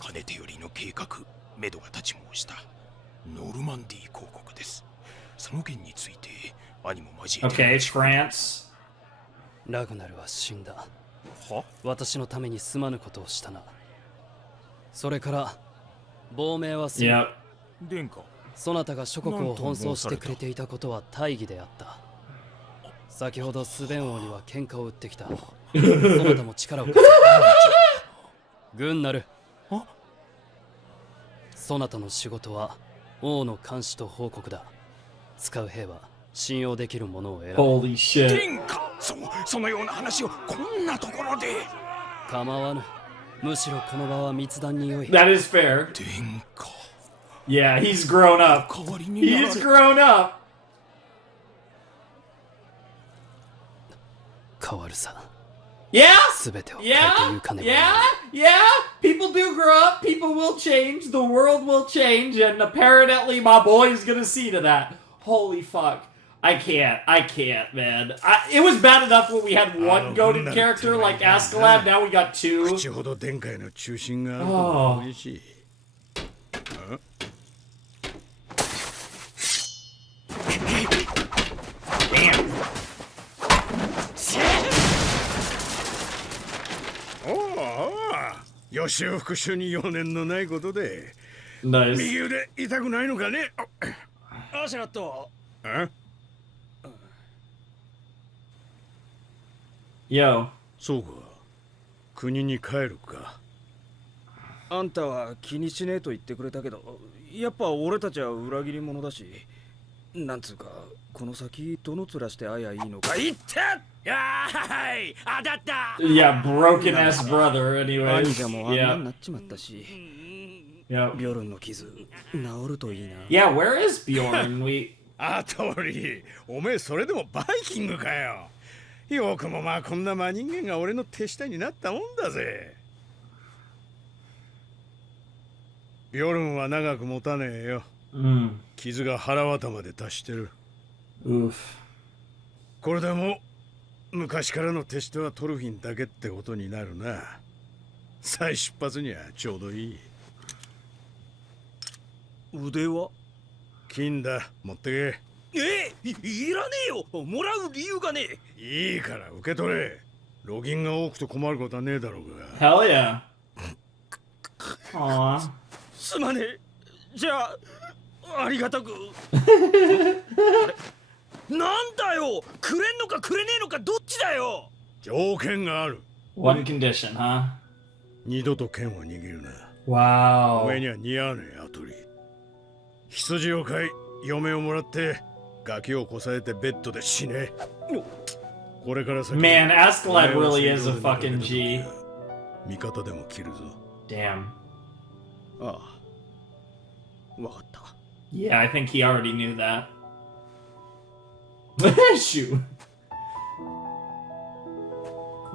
かねてよりの計画、めどが立ち申したノルマンディー公国です。その件について兄も交えて。 Okay, it's France. ラグナルは死んだ。は？私のためにすまぬことをしたな。それから亡命はする。 Yep. 殿下、そなたが諸国を奔走してくれていたことは大義であった。先ほどスベン王には喧嘩を売ってきた。そなたも力を貸せ。軍なる。そなたの仕事は王の監視と報告だ。使う兵は信用できるものを選ぶ。 Holy shit. 殿下、そのような話をこんなところで。構わぬ。むしろこの場は密談に良い。 That is fair. 殿下、 Yeah, he's grown up. 代わりになら He's れ grown up. 変わるさ。 Yeah. すべてを変えて Yeah. ゆかねば。 Yeah. Yeah. People do grow up. People will change. The world will change. And apparently my boy's gonna see to that. Holy fuck. I can't, man. It was bad enough when we had one goated character like Askeladd. Now we got two. 口ほど殿下への忠心があるとああ嬉しい。おお、予習復習に余念のないことで。 Nice. 右腕痛くないのかね。アシュラット。あ、 Yo. そうか。国に帰るか。あんたは気にしねえと言ってくれたけど、やっぱ俺たちは裏切り者だし、なんつうかこの先どの面して会えばいいのか。言って。はい、当たった。 Yeah, broken ass brother. 兄 Anyways. 者もあんな Yeah. になっちまったし、 Yeah. ビョルンの傷治るといいな。 Yeah. Where is Bjorn? We. あ、通り。おめえそれでもバイキングかよ。よくもまあこんな真人間が俺の手下になったもんだぜ。ビョルンは長く持たねえよ。傷が腹渡まで達してる。 Oof. これでも昔からの手下はトルフィンだけってことになるな。再出発にはちょうどいい。腕は金だ、持っていらねえよ。もらう理由がねえ。け。いいから受け取れ。ロギンが多くと困ることはねえだろうが。 Hell yeah. Aw. すまねえ。じゃあありがたく。なんだよ、くれんのかくれねえのかどっちだよ。条件がある。One condition, huh? 二度と剣を握るな。 Wow. お前には似合わねえ、アトリ。羊を飼い、嫁をもらって、ガキをこさえてベッドで死ね。これから先 Man, Askeladd really is a fucking G. 味方でも切るぞ。 Damn. ああ、わかった。 Yeah, I think he already knew that. Shoot.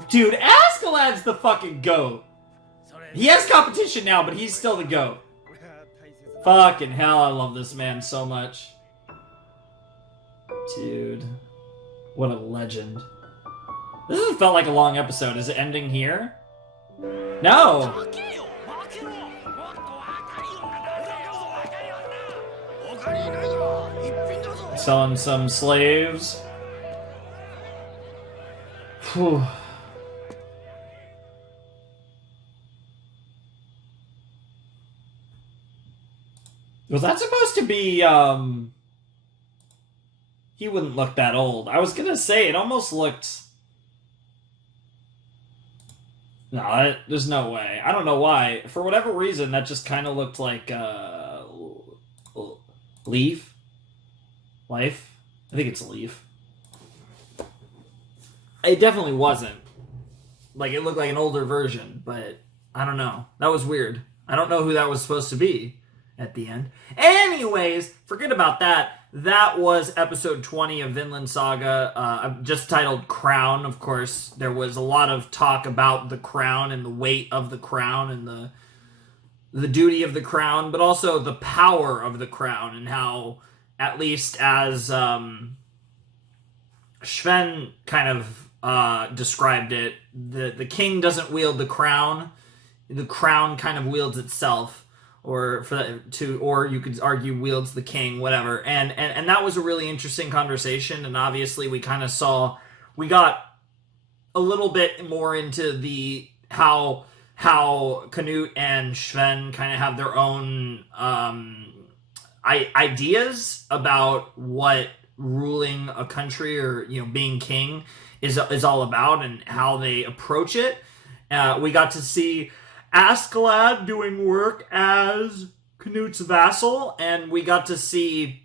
Dude, Askeladd's the fucking GOAT. He has competition now, but he's still the GOAT. Fucking hell, I love this man so much. Dude. What a legend. This hasn't felt like a long episode. Is it ending here? No! Selling some slaves. Whew. Was that supposed to be, he wouldn't look that old. I was gonna say, it almost looked... No, there's no way. I don't know why. For whatever reason, that just kind of looked like, Leaf? Life? I think it's Leaf. It definitely wasn't. Like, it looked like an older version, but I don't know. That was weird. I don't know who that was supposed to be at the end. Anyways, forget about that. That was episode 20 of Vinland Saga, just titled Crown. Of course, there was a lot of talk about the crown and the weight of the crown and the duty of the crown, but also the power of the crown and how, at least as Sven kind of described it, the king doesn't wield the crown kind of wields itself. Or or you could argue wields the king, whatever. And that was a really interesting conversation. And obviously we kind of we got a little bit more into the how Canute and Sven kind of have their own ideas about what ruling a country or being king is all about and how they approach it. We got to see Askeladd doing work as Canute's vassal, and we got to see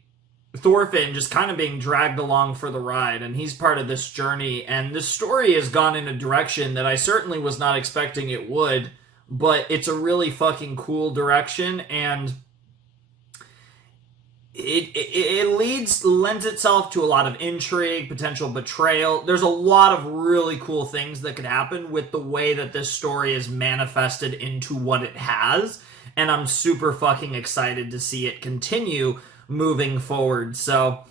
Thorfinn just kind of being dragged along for the ride, and he's part of this journey, and this story has gone in a direction that I certainly was not expecting it would, but it's a really fucking cool direction, and it lends itself to a lot of intrigue, potential betrayal. There's a lot of really cool things that could happen with the way that this story is manifested into what it has. And I'm super fucking excited to see it continue moving forward. So,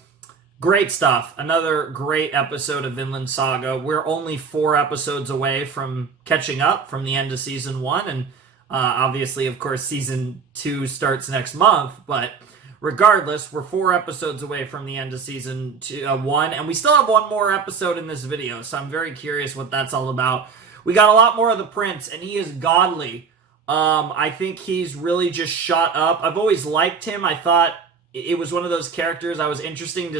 great stuff. Another great episode of Vinland Saga. We're only 4 episodes away from catching up from the end of Season 1. And obviously, of course, Season 2 starts next month. But regardless, we're 4 episodes away from the end of Season 1, and we still have 1 more episode in this video, so I'm very curious what that's all about. We got a lot more of the Prince, and he is godly. I think he's really just shot up. I've always liked him. I thought it was one of those characters I was interested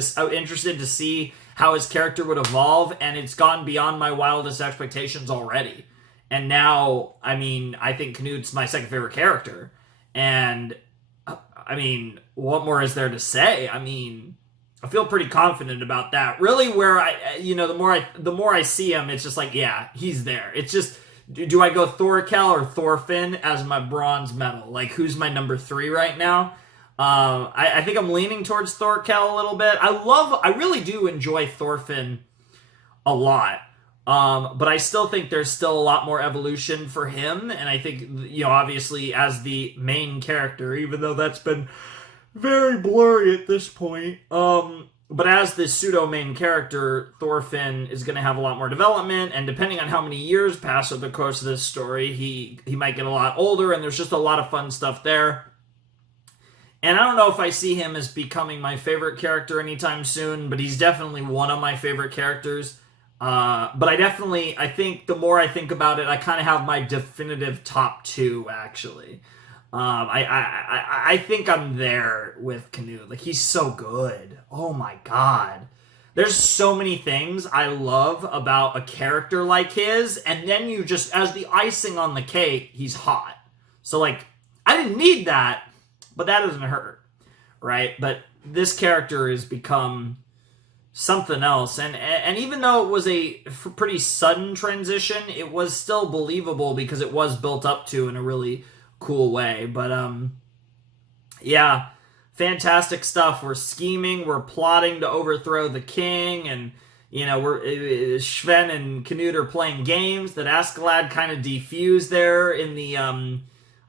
to see how his character would evolve, and it's gone beyond my wildest expectations already. And now, I mean, I think Canute's my second favorite character, and I mean, what more is there to say? I mean, I feel pretty confident about that. Really, where the more I see him, it's just like, yeah, he's there. It's just, do I go Thorkel or Thorfinn as my bronze medal? Like, who's my number 3 right now? I think I'm leaning towards Thorkel a little bit. I really do enjoy Thorfinn a lot. But I still think there's still a lot more evolution for him, and I think, obviously as the main character, even though that's been very blurry at this point, but as the pseudo-main character, Thorfinn is going to have a lot more development, and depending on how many years pass over the course of this story, he might get a lot older, and there's just a lot of fun stuff there. And I don't know if I see him as becoming my favorite character anytime soon, but he's definitely one of my favorite characters. But I think the more I think about it, I kind of have my definitive top 2, actually. I think I'm there with Canute. Like, he's so good. Oh my god. there's so many things I love about a character like his, and then you just, as the icing on the cake, he's hot. So, like, I didn't need that, but that doesn't hurt, right? But this character has become something else, and even though it was a pretty sudden transition, it was still believable because it was built up to in a really cool way. But, yeah, fantastic stuff. We're scheming, we're plotting to overthrow the king, and you know, Sven and Canute are playing games that Askeladd kind of defused there in the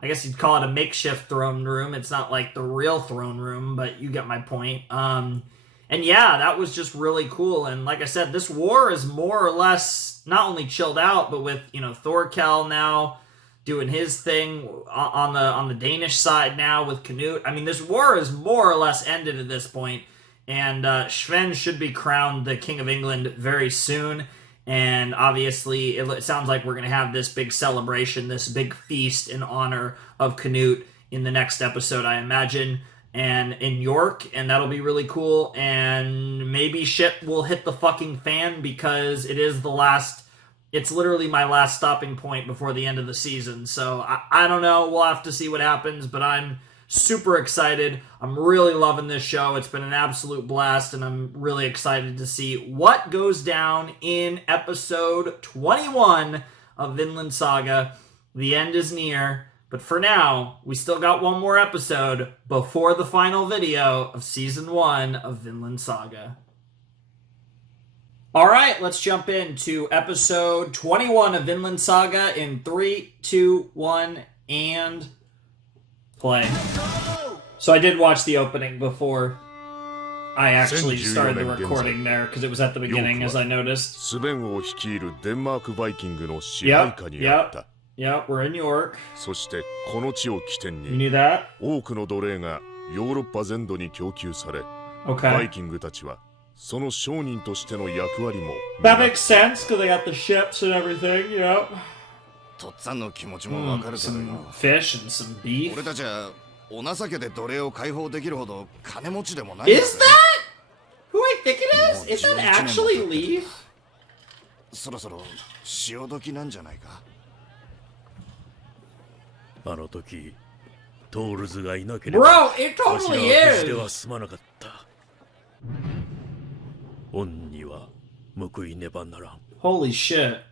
I guess you'd call it a makeshift throne room. It's not like the real throne room, but you get my point. And yeah, that was just really cool. And like I said, this war is more or less not only chilled out, but with, you know, Thorkel now doing his thing on the Danish side now with Canute. I mean, this war is more or less ended at this point, and Sven should be crowned the King of England very soon. And obviously, it sounds like we're going to have this big celebration, this big feast in honor of Canute in the next episode, I imagine, and in York, and that'll be really cool. And maybe shit will hit the fucking fan because it is the last. It's literally my last stopping point before the end of the season. So I don't know. We'll have to see what happens, but I'm super excited. I'm really loving this show. It's been an absolute blast, and I'm really excited to see what goes down in episode 21 of Vinland Saga. The end is near, but for now, we still got one more episode before the final video of Season 1 of Vinland Saga. Alright, let's jump into episode 21 of Vinland Saga in 3, 2, 1, and play. So I did watch the opening before I actually started the recording there, because it was at the beginning, as I noticed. Yep, we're in York. You knew that? Okay. That makes sense, because they got the ships and everything, yep. Some fish and some beef. Is that who I think it is? Is that actually Leaf? Bro, it totally is! Holy shit.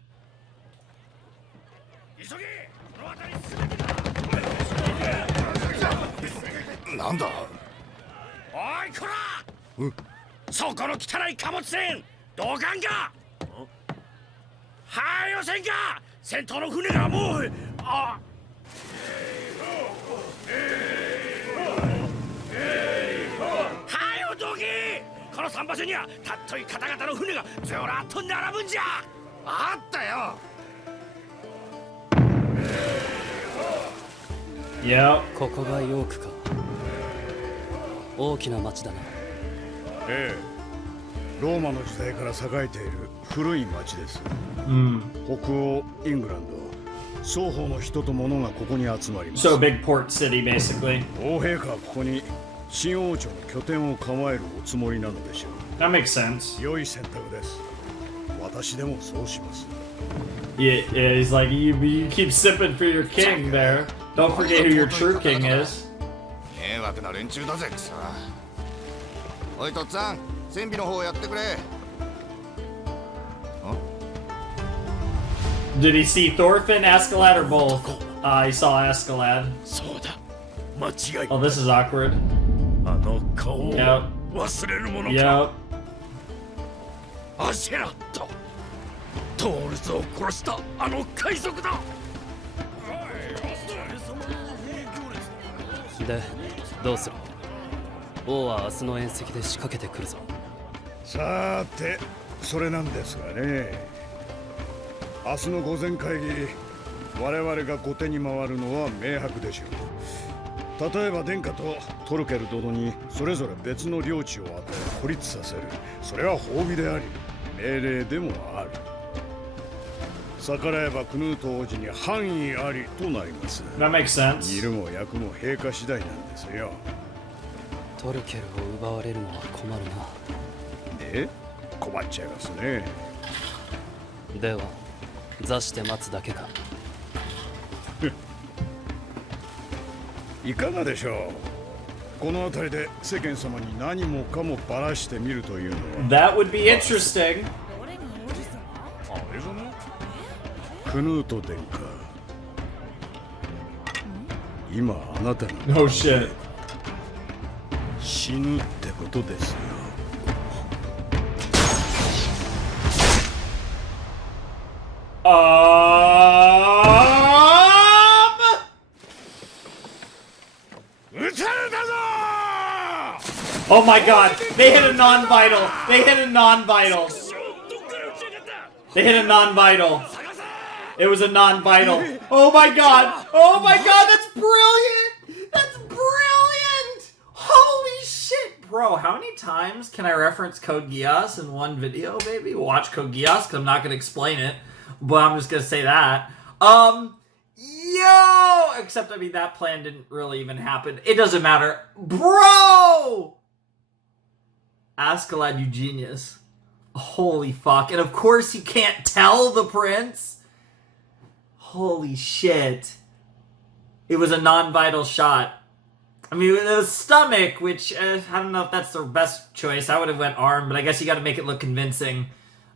Yep. ここがヨークか。大きな町だな。ええ、ローマの時代から栄えている古い町です。北欧イングランド、双方の人と物がここに集まります。So big port city, basically. 王陛下はここに新王朝の拠点を構えるおつもりなのでしょう。That makes sense. 良い選択です。私でもそうします。Yeah, he's like, you keep sipping for your king there. Don't forget who your true king is. 迷惑な連中だぜ、くさ。おい、とっつぁん、船尾の方やってくれ。Did he see Thorfinn, Askeladd, or both? He saw Askeladd. Oh, this is awkward. Yep. Yep. アシェラット、トールズを殺したあの海賊だ。で、どうする？王は明日の宴席で仕掛けてくるぞ。さーて、それなんですがね。明日の御前会議、我々が後手に回るのは明白でしょう。例えば殿下とトルケル殿にそれぞれ別の領地を与え孤立させる。それは褒美であり、命令でもある。逆らえばクヌート王子に範囲ありとなります。That makes sense. 煮るも焼くも陛下次第なんですよ。トルケルを奪われるのは困るな。で、困っちゃいますね。では座して待つだけか。いかがでしょう。この辺りで世間様に何もかもばらしてみるというのは。 That would be interesting. あれじゃね。クヌート殿下。今あなたの Oh shit. 死ぬってことですよ。撃たれたぞ Oh my god, they hit a non-vital. They hit a non-vital. They hit a non-vital. It was a non-vital. Oh my god. Oh my god, that's brilliant. That's brilliant. Holy shit. Bro, how many times can I reference Code Geass in one video, baby? Watch Code Geass, because I'm not going to explain it. But I'm just going to say that. Yo! Except, I mean, that plan didn't really even happen. It doesn't matter. Bro! Askeladd, you genius. Holy fuck. And of course he can't tell the prince. Holy shit. It was a non-vital shot. I mean, it was stomach, which, I don't know if that's the best choice. I would have went arm, but I guess you gotta make it look convincing.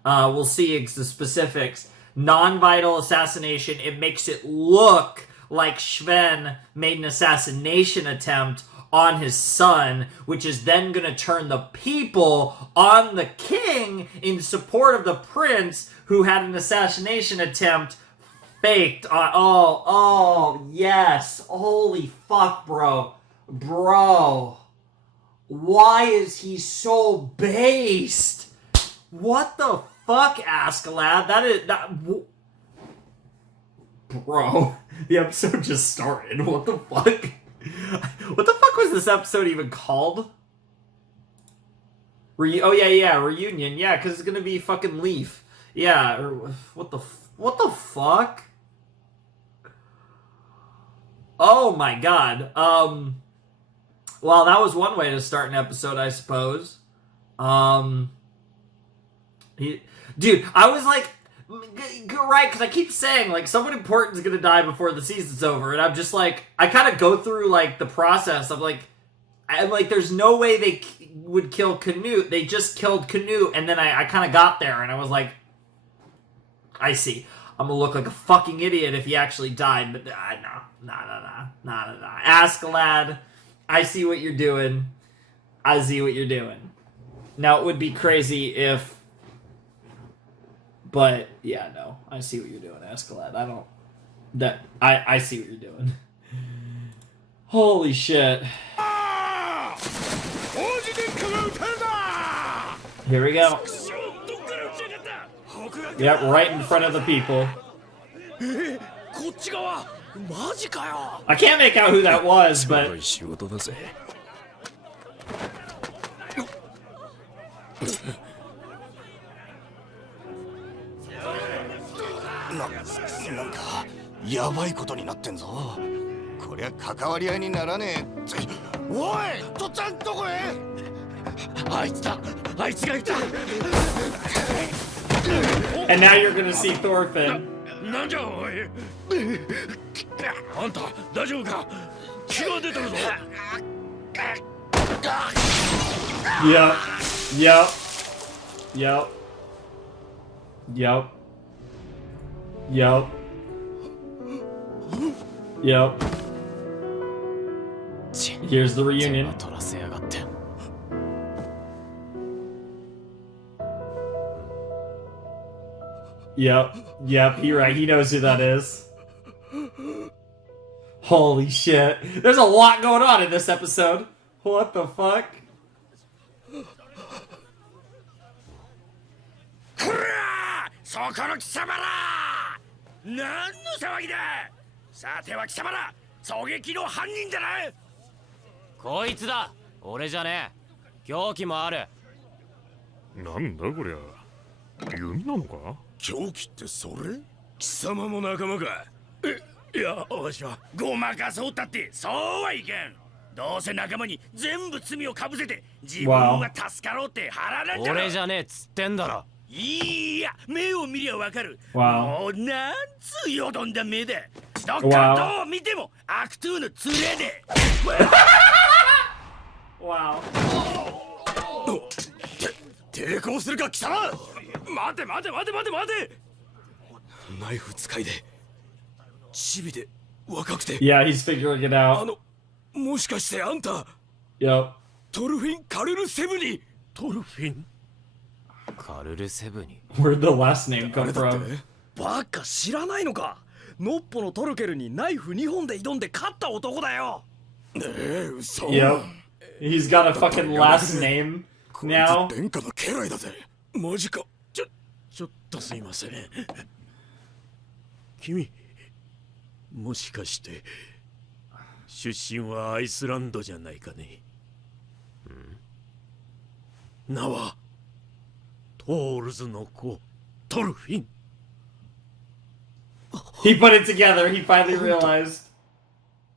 We'll see the specifics. Non-vital assassination, it makes it look like Sven made an assassination attempt on his son, which is then going to turn the people on the king in support of the prince who had an assassination attempt faked on. Oh, yes. Holy fuck, bro. Bro. Why is he so based? What the fuck, Askeladd? Bro, the episode just started. What the fuck? What the fuck was this episode even called? Oh yeah, reunion. Yeah, because it's gonna be fucking Leaf. Yeah, what the fuck? Oh my god. Well, that was one way to start an episode, I suppose. Dude, I was like, right, because I keep saying, like, someone important is going to die before the season's over, and I'm just like, I kind of go through, like, the process of, like, there's no way they would kill Canute. They just killed Canute, and then I kind of got there, and I was like, I see. I'm going to look like a fucking idiot if he actually died, but no. Askeladd, I see what you're doing. I see what you're doing. Now, it would be crazy if... But, yeah, no. I see what you're doing, Askeladd. I see what you're doing. Holy shit. Here we go. Yep, right in front of the people. I can't make out who that was, but...なんかやばいことになってんぞ。こりゃ関わり合いにならねえ。おい、とっつぁんどこへ？あいつだ、あいつがいた。And now you're gonna see Thorfinn. なんじゃおい。あんた大丈夫か？血が出てるぞ。Yep. Here's the reunion. Yep, you're right. He knows who that is. Holy shit. There's a lot going on in this episode. What the fuck? そこの貴様ら！何の騒ぎだ！さては貴様ら、狙撃の犯人じゃない？こいつだ。俺じゃねえ。凶器もある。なんだこりゃ。弓なのか？凶器ってそれ？貴様も仲間か？いや、わしはごまかそうったってそうはいけん。どうせ仲間に全部罪をかぶせて自分は助かろうって腹なんじゃろ。俺じゃねえっつってんだろ。いや、目を見りゃわかる。 Wow. もうなんつうよどんだ目で。どっからどう見てもアクトゥーの連れで。Wow. 抵抗するか貴様。待て待て待て待て待て。ナイフ使いでチビで若くて。 Yeah, he's figuring it あ out. の、もしかしてあんた Yep. トルフィン・カルル・セブに。トルフィンカルルセブに。 Where'd the last name come from? バカ知らないのか。ノッポのトルケルにナイフ2本で挑んで勝った男だよ。嘘。 Yep. He's got a fucking last name now. 殿下の家来だぜ。マジか。ちょっとすいません。君、もしかして出身はアイスランドじゃないかね。名はトールズの子トルフィン。 He put it together. He finally realized.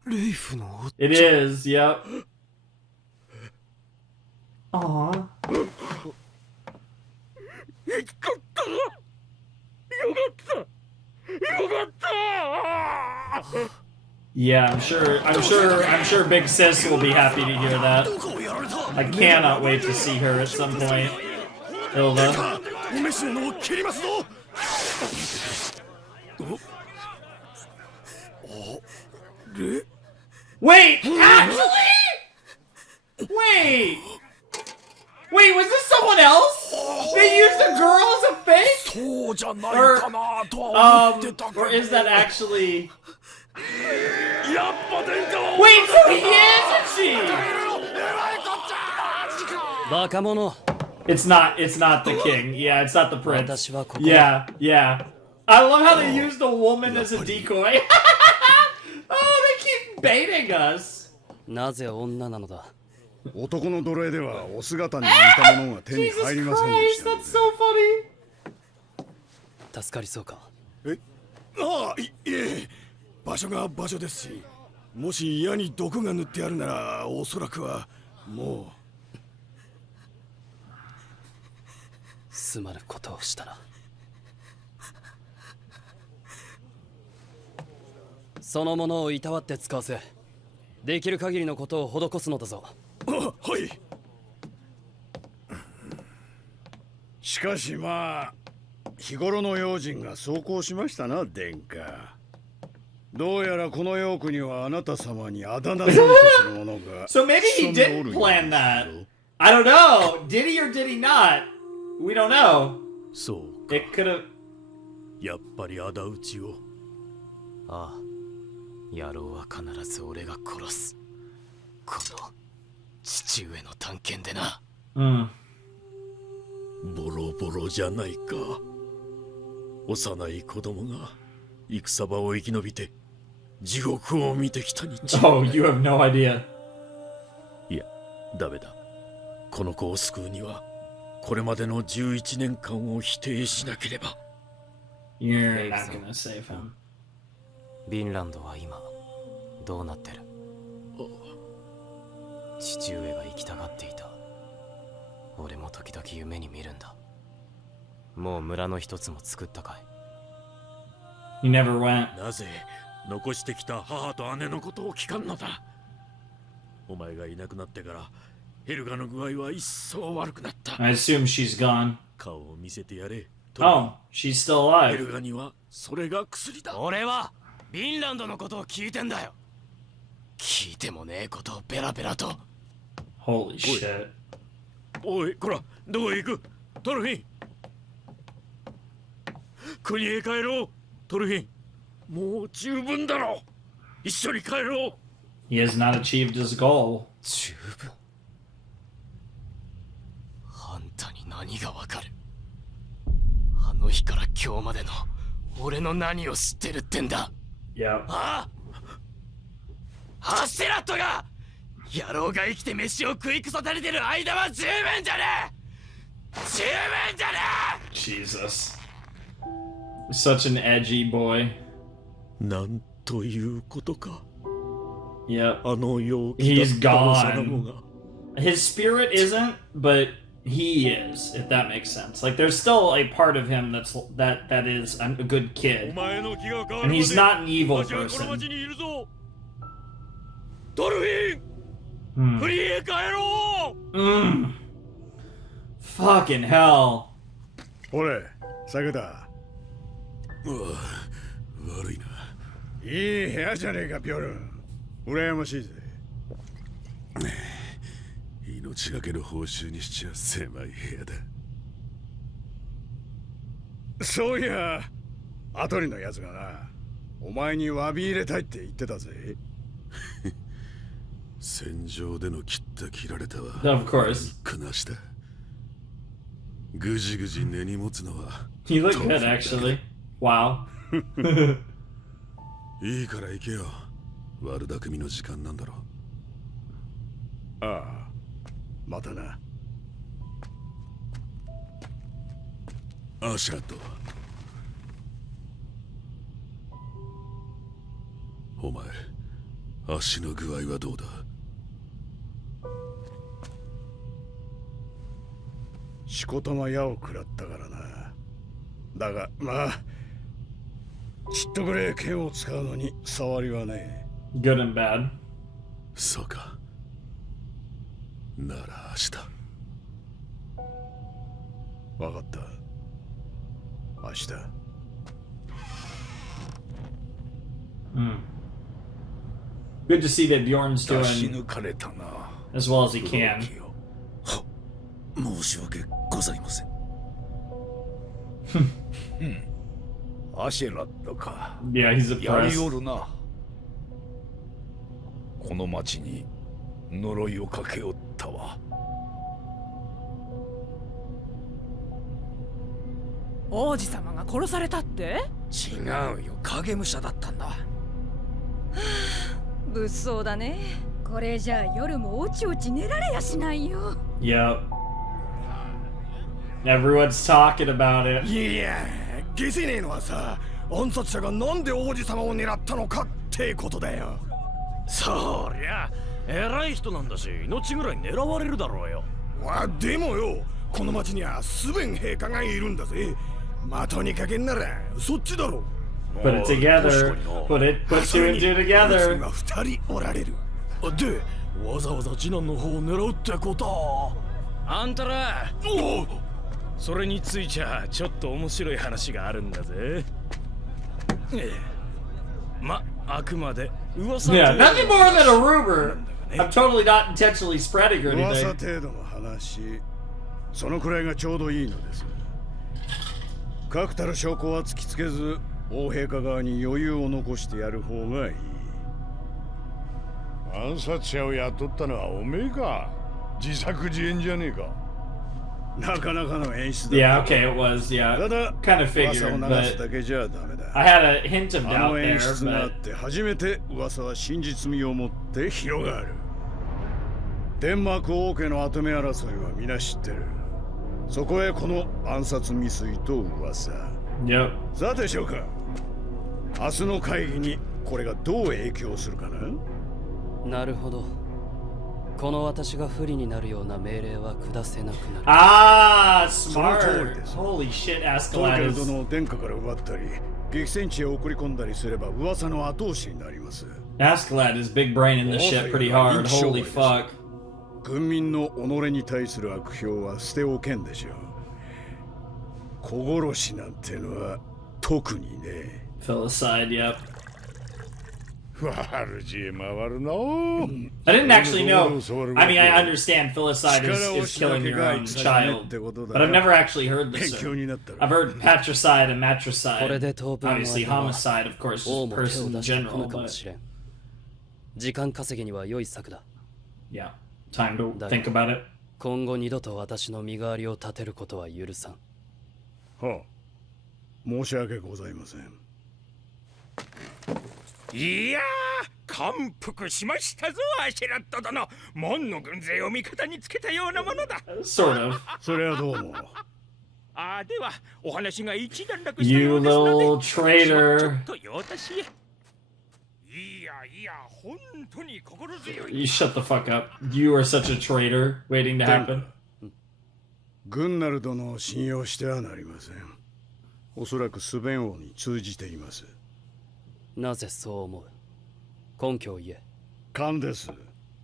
レイフの夫。 It is. Yep. Aww. Yeah, I'm sure Big Sis will be happy to hear that. I cannot wait to see her at some point. Hilda. お召し物を切りますぞ。Wait, actually? Wait. Wait, was this someone else? They used a girl as a fake? そうじゃないかなとは思ってたけど。 Or is that actually... やっぱ殿下は。 Wait, so he is, is she? バカ者。 It's not the king. Yeah, it's not the prince. 私はここ。 Yeah, yeah. I love how they used a woman as a decoy. Oh, they keep baiting us. なぜ女なのだ。男の奴隷ではお姿に似たものが手に Jesus 入りませんで Christ, したの that's で so funny. 助かりそうか。ああ、いえ、場所が場所ですし、もし矢に毒が塗ってあるならおそらくはもすまぬことをしたな。そのものをいたわって使わせ、できる限りのことを施すのだぞ。う。あ、はい。しかしまあ日頃の用心が奏功しましたな殿下。どうやらこのヨークにはあなた様にあだ名なんとするものが So maybe he didn't plan that. I don't know. Did he or did he not? We don't know. そうか。 It could have. やっぱり仇討ちを。ああ。野郎は必ず俺が殺す。この父上の探検でな。ボロボロじゃないか。幼い子供が戦場を生き延びて地獄を見てきたに違い。 Oh, you have no idea. いや、ダメだ。この子を救うにはこれまでの11年間を否定しなければ。 You're not gonna save him. ヴィンランドは今どうなってる？父上が行きたがっていた。俺も時々夢に見るんだ。もう村の一つも作ったかい？ He never went. なぜ残してきた母と姉のことを聞かんのだ。お前がいなくなってからヘルガの具合は一層悪くなった。 I assume she's gone. 顔を見せてやれ。 Oh, she's still ヘル alive. ガにはそれが薬だ。俺はヴィンランドのことを聞いてんだよ。聞いてもねえことをベラベラと。 Holy shit. おい、こら、どこへ行く？トルフィン。国へ帰ろう。トルフィン、もう十分だろう。一緒に帰ろう。 He has not achieved his goal. 十分。あんたに何がわかる？あの日から今日までの俺の何を知ってるってんだ。 Yep. ああ、ハッセラットが野郎が生きて飯を食いくそたれてる間は十分じゃねえ。十分じゃねえ。 Jesus. Such an edgy boy. なんということか。Yep. あの陽気 He's だった幼子が His spirit isn't, but he is, if that makes sense. Like there's still a part of him that is a good お kid. 前の気が変わ And るま he's で not an evil 私はこの person. 町にいるぞドルフィン Hmm. フリーへ帰ろう Fucking hell. ほれ酒だ。悪いな。いい部屋じゃねえかビョルン。羨ましいぜ。命がけの報酬にしちゃ狭い部屋だ。そういやアトリのやつがな、お前に詫び入れたいって言ってたぜ。戦場での切った切られたは Of course. なしだ。ぐじぐじ根に持つのは You look good, actually. Wow. いいから行けよ。悪巧みの時間なんだろう。ああ、またな。アシャット。お前、足の具合はどうだ？しこたま矢を食らったからな。だがまあちっとくれ剣を使うのに触りはねえ。 Good and bad. そうか。なら明日。わかった。明日。Good to see that Bjorn's 出し doing 抜かれたな。 as well as he can. 申し訳ございません。アシェラットか。 Yeah, he's やり oppressed. おるな。この町に呪いをかけおったわ。王子様が殺されたって？違うよ、影武者だったんだ。物騒だね。これじゃあ夜もおちおち寝られやしないよ。 Yep. Everyone's talking about it. いや消せねえのはさ、暗殺者がなんで王子様を狙ったのかってことだよ。そりゃ偉い人なんだし、命ぐらい狙われるだろうよ。でもよ、この町にはスベン陛下がいるんだぜ。的にかけんならそっちだろ。 Put it together. Put two and two together. が2人おられる。で、わざわざ次男の方を狙うってことあんたらそれについちゃちょっと面白い話があるんだぜ。あくまで噂 Yeah, nothing more than a rumor. I'm totally not intentionally spreading or 噂 anything. 程度の話、そのくらいがちょうどいいのです。確たる証拠は突きつけず、王陛下側に余裕を残してやる方がいい。暗殺者を雇ったのはおめえか。自作自演じゃねえか。なかなかの演出だ。 Yeah, okay, it was. た Yeah, だ kind of 噂を figured, 流す but だけじゃダメだ。 I had a hint of あ doubt の演 there. 出があっ But て初めて噂は真実味を持って広がる。デンマーク王家の跡目争いは皆知ってる。そこへこの暗殺未遂と噂。 yep. さてしょうか。明日の会議にこれがどう影響するかな。なるほど。この私が不利になるような命令は下せなくなる。Ah, その通り smart. です。 Holy shit, トルケ Askeladd ル is. 殿を殿下から奪ったり、激戦地へ送り込んだりすれば噂の後押しになります。 Askeladd is big brain in this shit pretty hard. Holy fuck. 軍民の己に対する悪評は捨ておけんでしょう。子殺しなんてのは特にね。 Filicide, yep. 悪知恵回るな。 I didn't actually know. I mean, I understand filicide is killing your own child, but I've never actually heard this. I've heard patricide and これ matricide. で当分の Obviously, 間は homicide, of course, 王 is も手を person 出 in してこ general, ぬかも but しれん。時間稼ぎには良い策だ。 yeah, time to think about it. 今後二度と私の身代わりを立てることは許さん。はあ、申し訳ございません。いやー、感服しましたぞ、アシェラット殿。門の軍勢を味方につけたようなものだ。Sort of. それはどうも。では、お話が一段落したよ You うですので、 little ちょ traitor. っと用足しへ。いや、You shut the fuck up. You are such a traitor waiting to happen. グンナル殿を信用してはなりません。おそらくスベン王に通じています。なぜそう思う？根拠を言え。勘です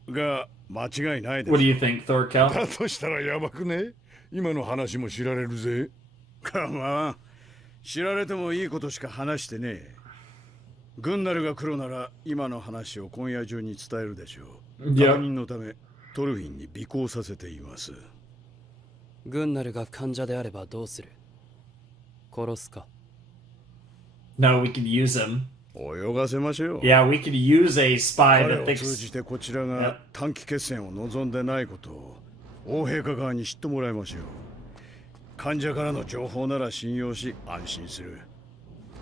が間違いないです。 What do you think, Thorkel? だとしたらやばくね？今の話も知られるぜ。かまあ知られてもいいことしか話してねえ。グンナルが来るなら今の話を今夜中に伝えるでしょう。確認のためトルフィンに尾行させています。グンナルが患者であればどうする？殺すか？ No, we could use him. 泳がせましょう。Yeah, we could use a spy 彼 that を thinks. 通じてこちらが短期決戦を望んでないことを王陛下側に知ってもらいましょう。患者からの情報なら信用し安心する。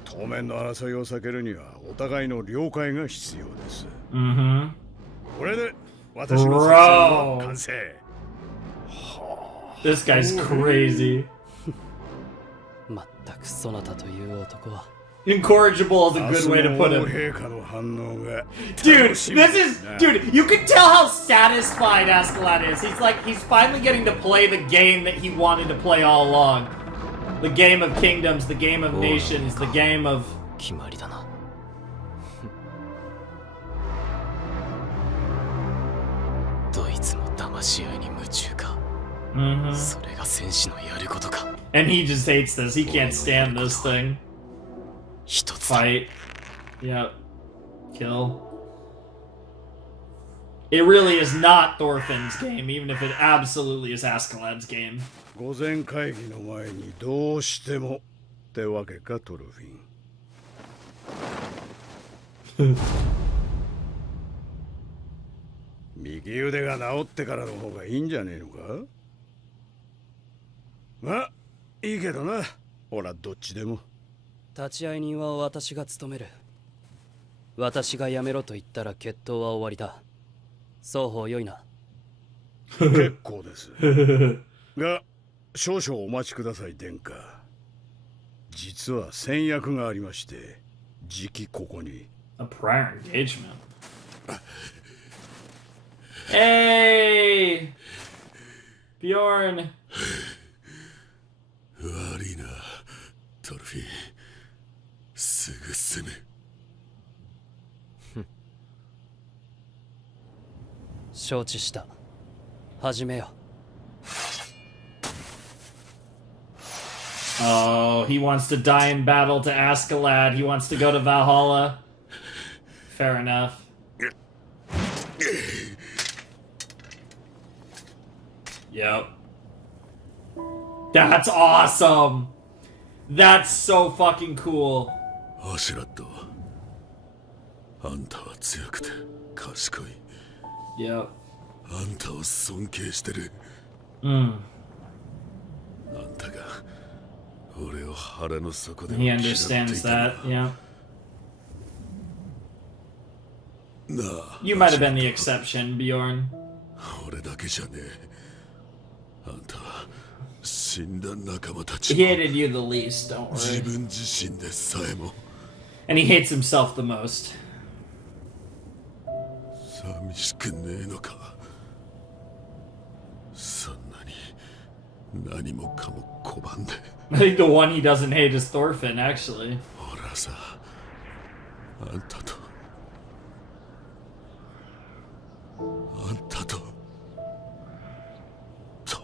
当面の争いを避けるにはお互いの了解が必要です。これで私の作戦は完成。This guy's crazy. まったくそなたという男は。Incorrigible is a good way to put him. 陛下の反応が Dude, dude, you can tell how satisfied Askeladd is. He's finally getting to play the game that he wanted to play all along. The game of kingdoms, the game of nations, the game of... 決まりだな。どいつも騙し合いに夢中か。それが戦士のやることか。And he just hates this. He can't stand this thing. 一つだ。 Fight. Yep. Kill. It really is not Thorfinn's game, even if it absolutely is Askeladd's game. 午前会議の前にどうしてもってわけかトルフィン。右腕が治ってからの方がいいんじゃねえのか？まあいいけどな。ほらどっちでも。立ち会い人は私が務める。私がやめろと言ったら決闘は終わりだ。双方良いな。結構です。が少々お待ちください殿下。実は戦略がありまして、じきここに。A prior engagement. Hey, Bjorn. 悪いな、トルフィン。すぐ済む。承知した。始めよ。Oh, he wants to die in battle to Askeladd. He wants to go to Valhalla. Fair enough. Yep. That's awesome. That's so fucking cool. アシュラッド、あんたは強くて賢い。Yep. あんたを尊敬してる。あんたが俺を腹の底で He understands that, yeah. なあ、 You might have been the exception, Bjorn. 俺だけじゃねえ。あんたは死んだ仲間たち He hated you the least, don't 自 worry. 分自身でさえも And he hates himself the most. 寂しくねえのか。そんなに何もかも拒んで。 I think the one he doesn't hate is Thorfinn, actually. ほらさ、あんたと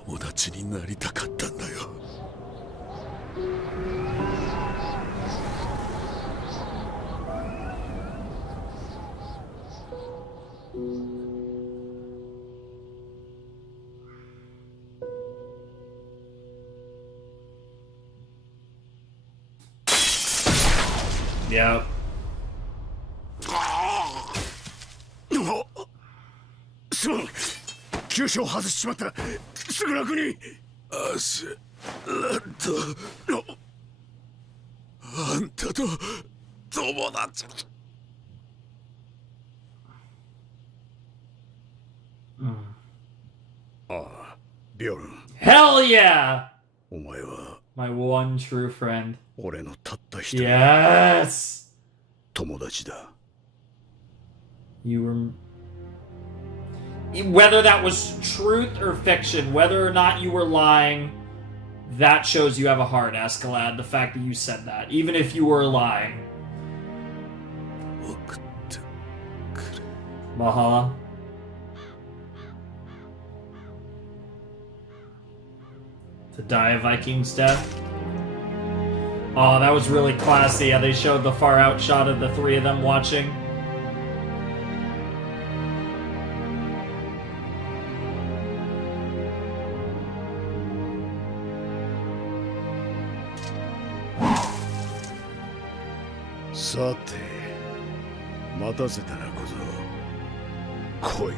友達になりたかったんだよ。Yep. すまん、急所を外しちまった。すぐ楽に。アシュラッド、あんたと友達。ああ、ビョルン。 Hell yeah! お前は My one true friend. 俺のたった一人。Yes! 友達だ。You were... Whether that was truth or fiction, whether or not you were lying, that shows you have a heart, Askeladd, the fact that you said that, even if you were lying. Valhalla. To die a Viking's death. Oh, that was really classy. Yeah, they showed the far out shot of the three of them watching. Sate, 待たせたな小僧。来い。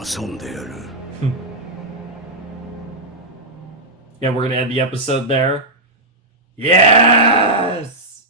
遊んでやる。Yeah, we're gonna end the episode there. Yes!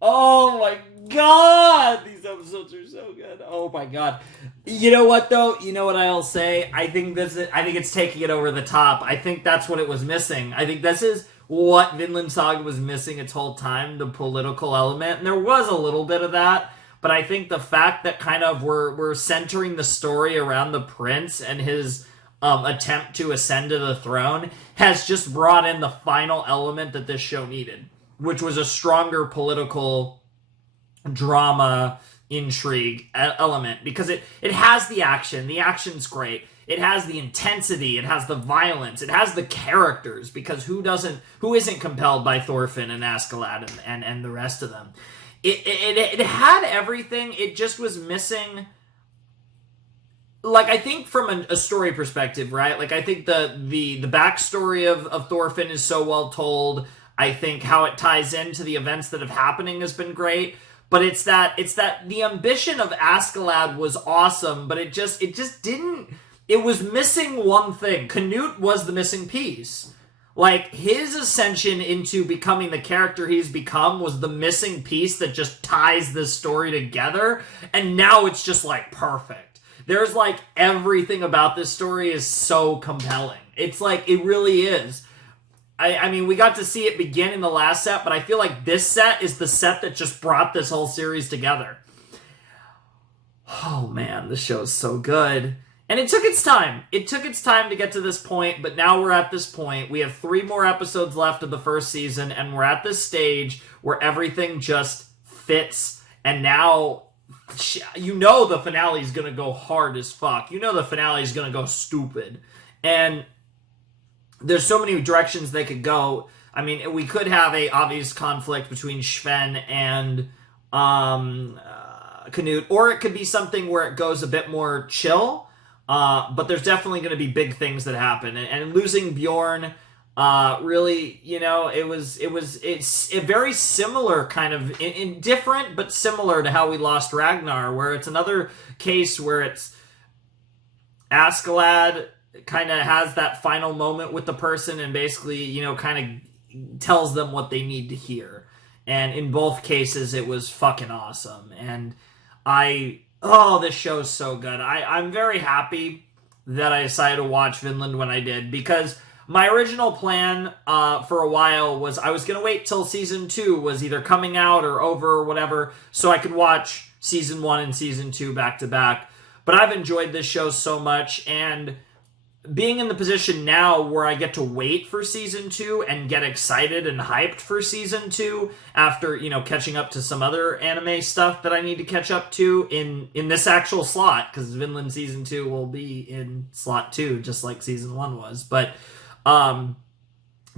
Oh my god! These episodes are so good. Oh my god. You know what though? You know what I'll say? I think it's taking it over the top. I think that's what it was missing. I think this is what Vinland Saga was missing its whole time, the political element. And there was a little bit of that, but I think the fact that kind of we're centering the story around the prince and his attempt to ascend to the throne has just brought in the final element that this show needed, which was a stronger political drama intrigue element, because it has the action. The action's great. It has the intensity. It has the violence. It has the characters, because who isn't compelled by Thorfinn and Askeladd and the rest of them? It had everything. It just was missing. Like, I think from a story perspective, right? Like, I think the backstory of Thorfinn is so well told. I think how it ties into the events that have happening has been great. But it's that the ambition of Askeladd was awesome, but it just didn't. It was missing one thing. Canute was the missing piece. Like, his ascension into becoming the character he's become was the missing piece that just ties this story together. And now it's just, like, perfect. There's, like, everything about this story is so compelling. It's like, it really is. I mean, we got to see it begin in the last set, but I feel like this set is the set that just brought this whole series together. Oh, man, the show's so good. And it took its time. It took its time to get to this point, but now we're at this point. We have 3 more episodes left of the first season, and we're at this stage where everything just fits, and now... You know the finale is going to go hard as fuck. You know the finale is going to go stupid. And there's so many directions they could go. I mean, we could have a obvious conflict between Sven and Canute, or it could be something where it goes a bit more chill. But there's definitely going to be big things that happen. And losing Bjorn... really, you know, it's a very similar kind of, different, but similar to how we lost Ragnar, where it's another case where it's Askeladd kind of has that final moment with the person and basically, you know, kind of tells them what they need to hear. And in both cases, it was fucking awesome. And this show's so good. I'm very happy that I decided to watch Vinland when I did, because my original plan for a while was I was going to wait till Season 2 was either coming out or over or whatever, so I could watch Season 1 and Season 2 back to back. But I've enjoyed this show so much, and being in the position now where I get to wait for Season 2 and get excited and hyped for Season 2 after, you know, catching up to some other anime stuff that I need to catch up to in this actual slot, because Vinland Season 2 will be in slot 2, just like Season 1 was. But...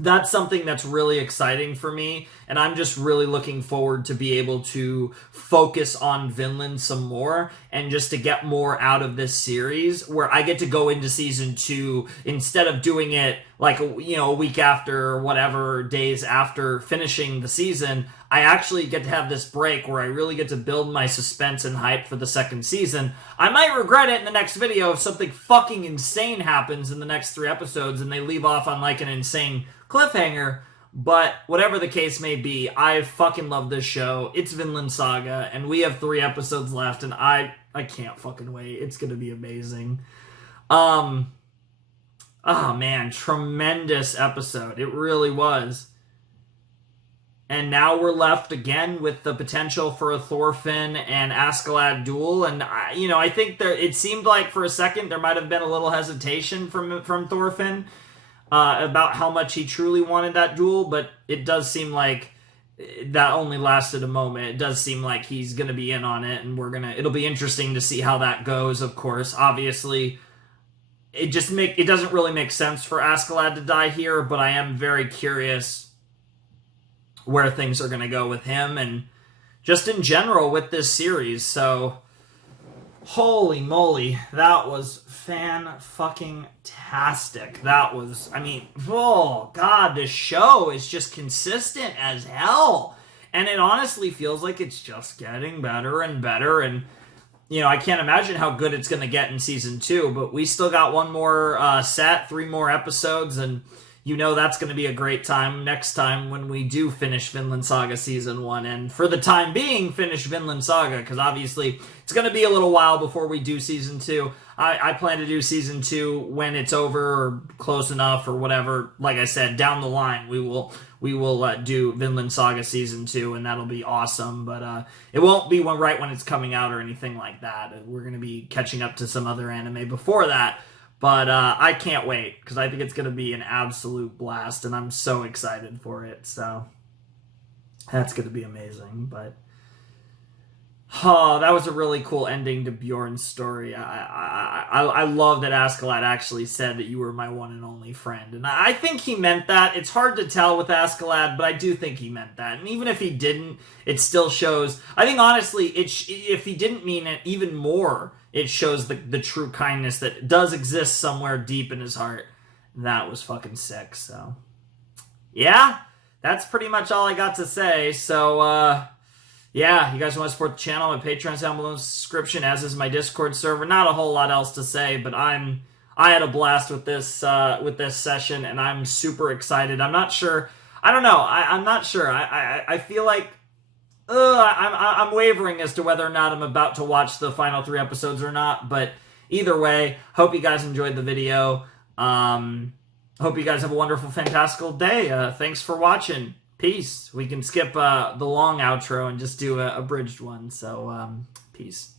that's something that's really exciting for me, and I'm just really looking forward to be able to focus on Vinland some more, and just to get more out of this series, where I get to go into Season 2, instead of doing it, like, you know, a week after, or whatever, days after finishing the season. I actually get to have this break where I really get to build my suspense and hype for the second season. I might regret it in the next video if something fucking insane happens in the next 3 episodes and they leave off on, like, an insane cliffhanger, but whatever the case may be, I fucking love this show. It's Vinland Saga, and we have 3 episodes left, and I can't fucking wait. It's gonna be amazing. Oh man, tremendous episode. It really was. And now we're left again with the potential for a Thorfinn and Askeladd duel. And, I think it seemed like for a second there might have been a little hesitation from Thorfinn about how much he truly wanted that duel. But it does seem like that only lasted a moment. It does seem like he's going to be in on it. And it'll be interesting to see how that goes, of course. Obviously, it doesn't really make sense for Askeladd to die here. But I am very curious where things are going to go with him and just in general with this series. So, holy moly, that was fan-fucking-tastic. That was, oh god, this show is just consistent as hell. And it honestly feels like it's just getting better and better. And, I can't imagine how good it's going to get in season 2, but we still got one more set, 3 more episodes, and that's going to be a great time next time when we do finish Vinland Saga Season 1. And for the time being, finish Vinland Saga, because obviously it's going to be a little while before we do Season 2. I plan to do Season 2 when it's over or close enough or whatever. Like I said, down the line, we will do Vinland Saga Season 2, and that'll be awesome. But it won't be right when it's coming out or anything like that. We're going to be catching up to some other anime before that. But I can't wait, because I think it's going to be an absolute blast, and I'm so excited for it. So that's going to be amazing. But that was a really cool ending to Bjorn's story. I love that Askeladd actually said that you were my one and only friend. And I think he meant that. It's hard to tell with Askeladd, but I do think he meant that. And even if he didn't, it still shows. I think, honestly, if he didn't mean it, even more, it shows the true kindness that does exist somewhere deep in his heart. That was fucking sick. So, yeah, that's pretty much all I got to say. So, yeah, you guys want to support the channel, my Patreon's down below in the description, as is my Discord server. Not a whole lot else to say, but I had a blast with this session, and I'm super excited. I'm not sure. I don't know. I'm not sure. I feel like I'm wavering as to whether or not I'm about to watch the final 3 episodes or not. But either way, hope you guys enjoyed the video. Hope you guys have a wonderful, fantastical day. Thanks for watching. Peace. We can skip the long outro and just do a abridged one. So, peace.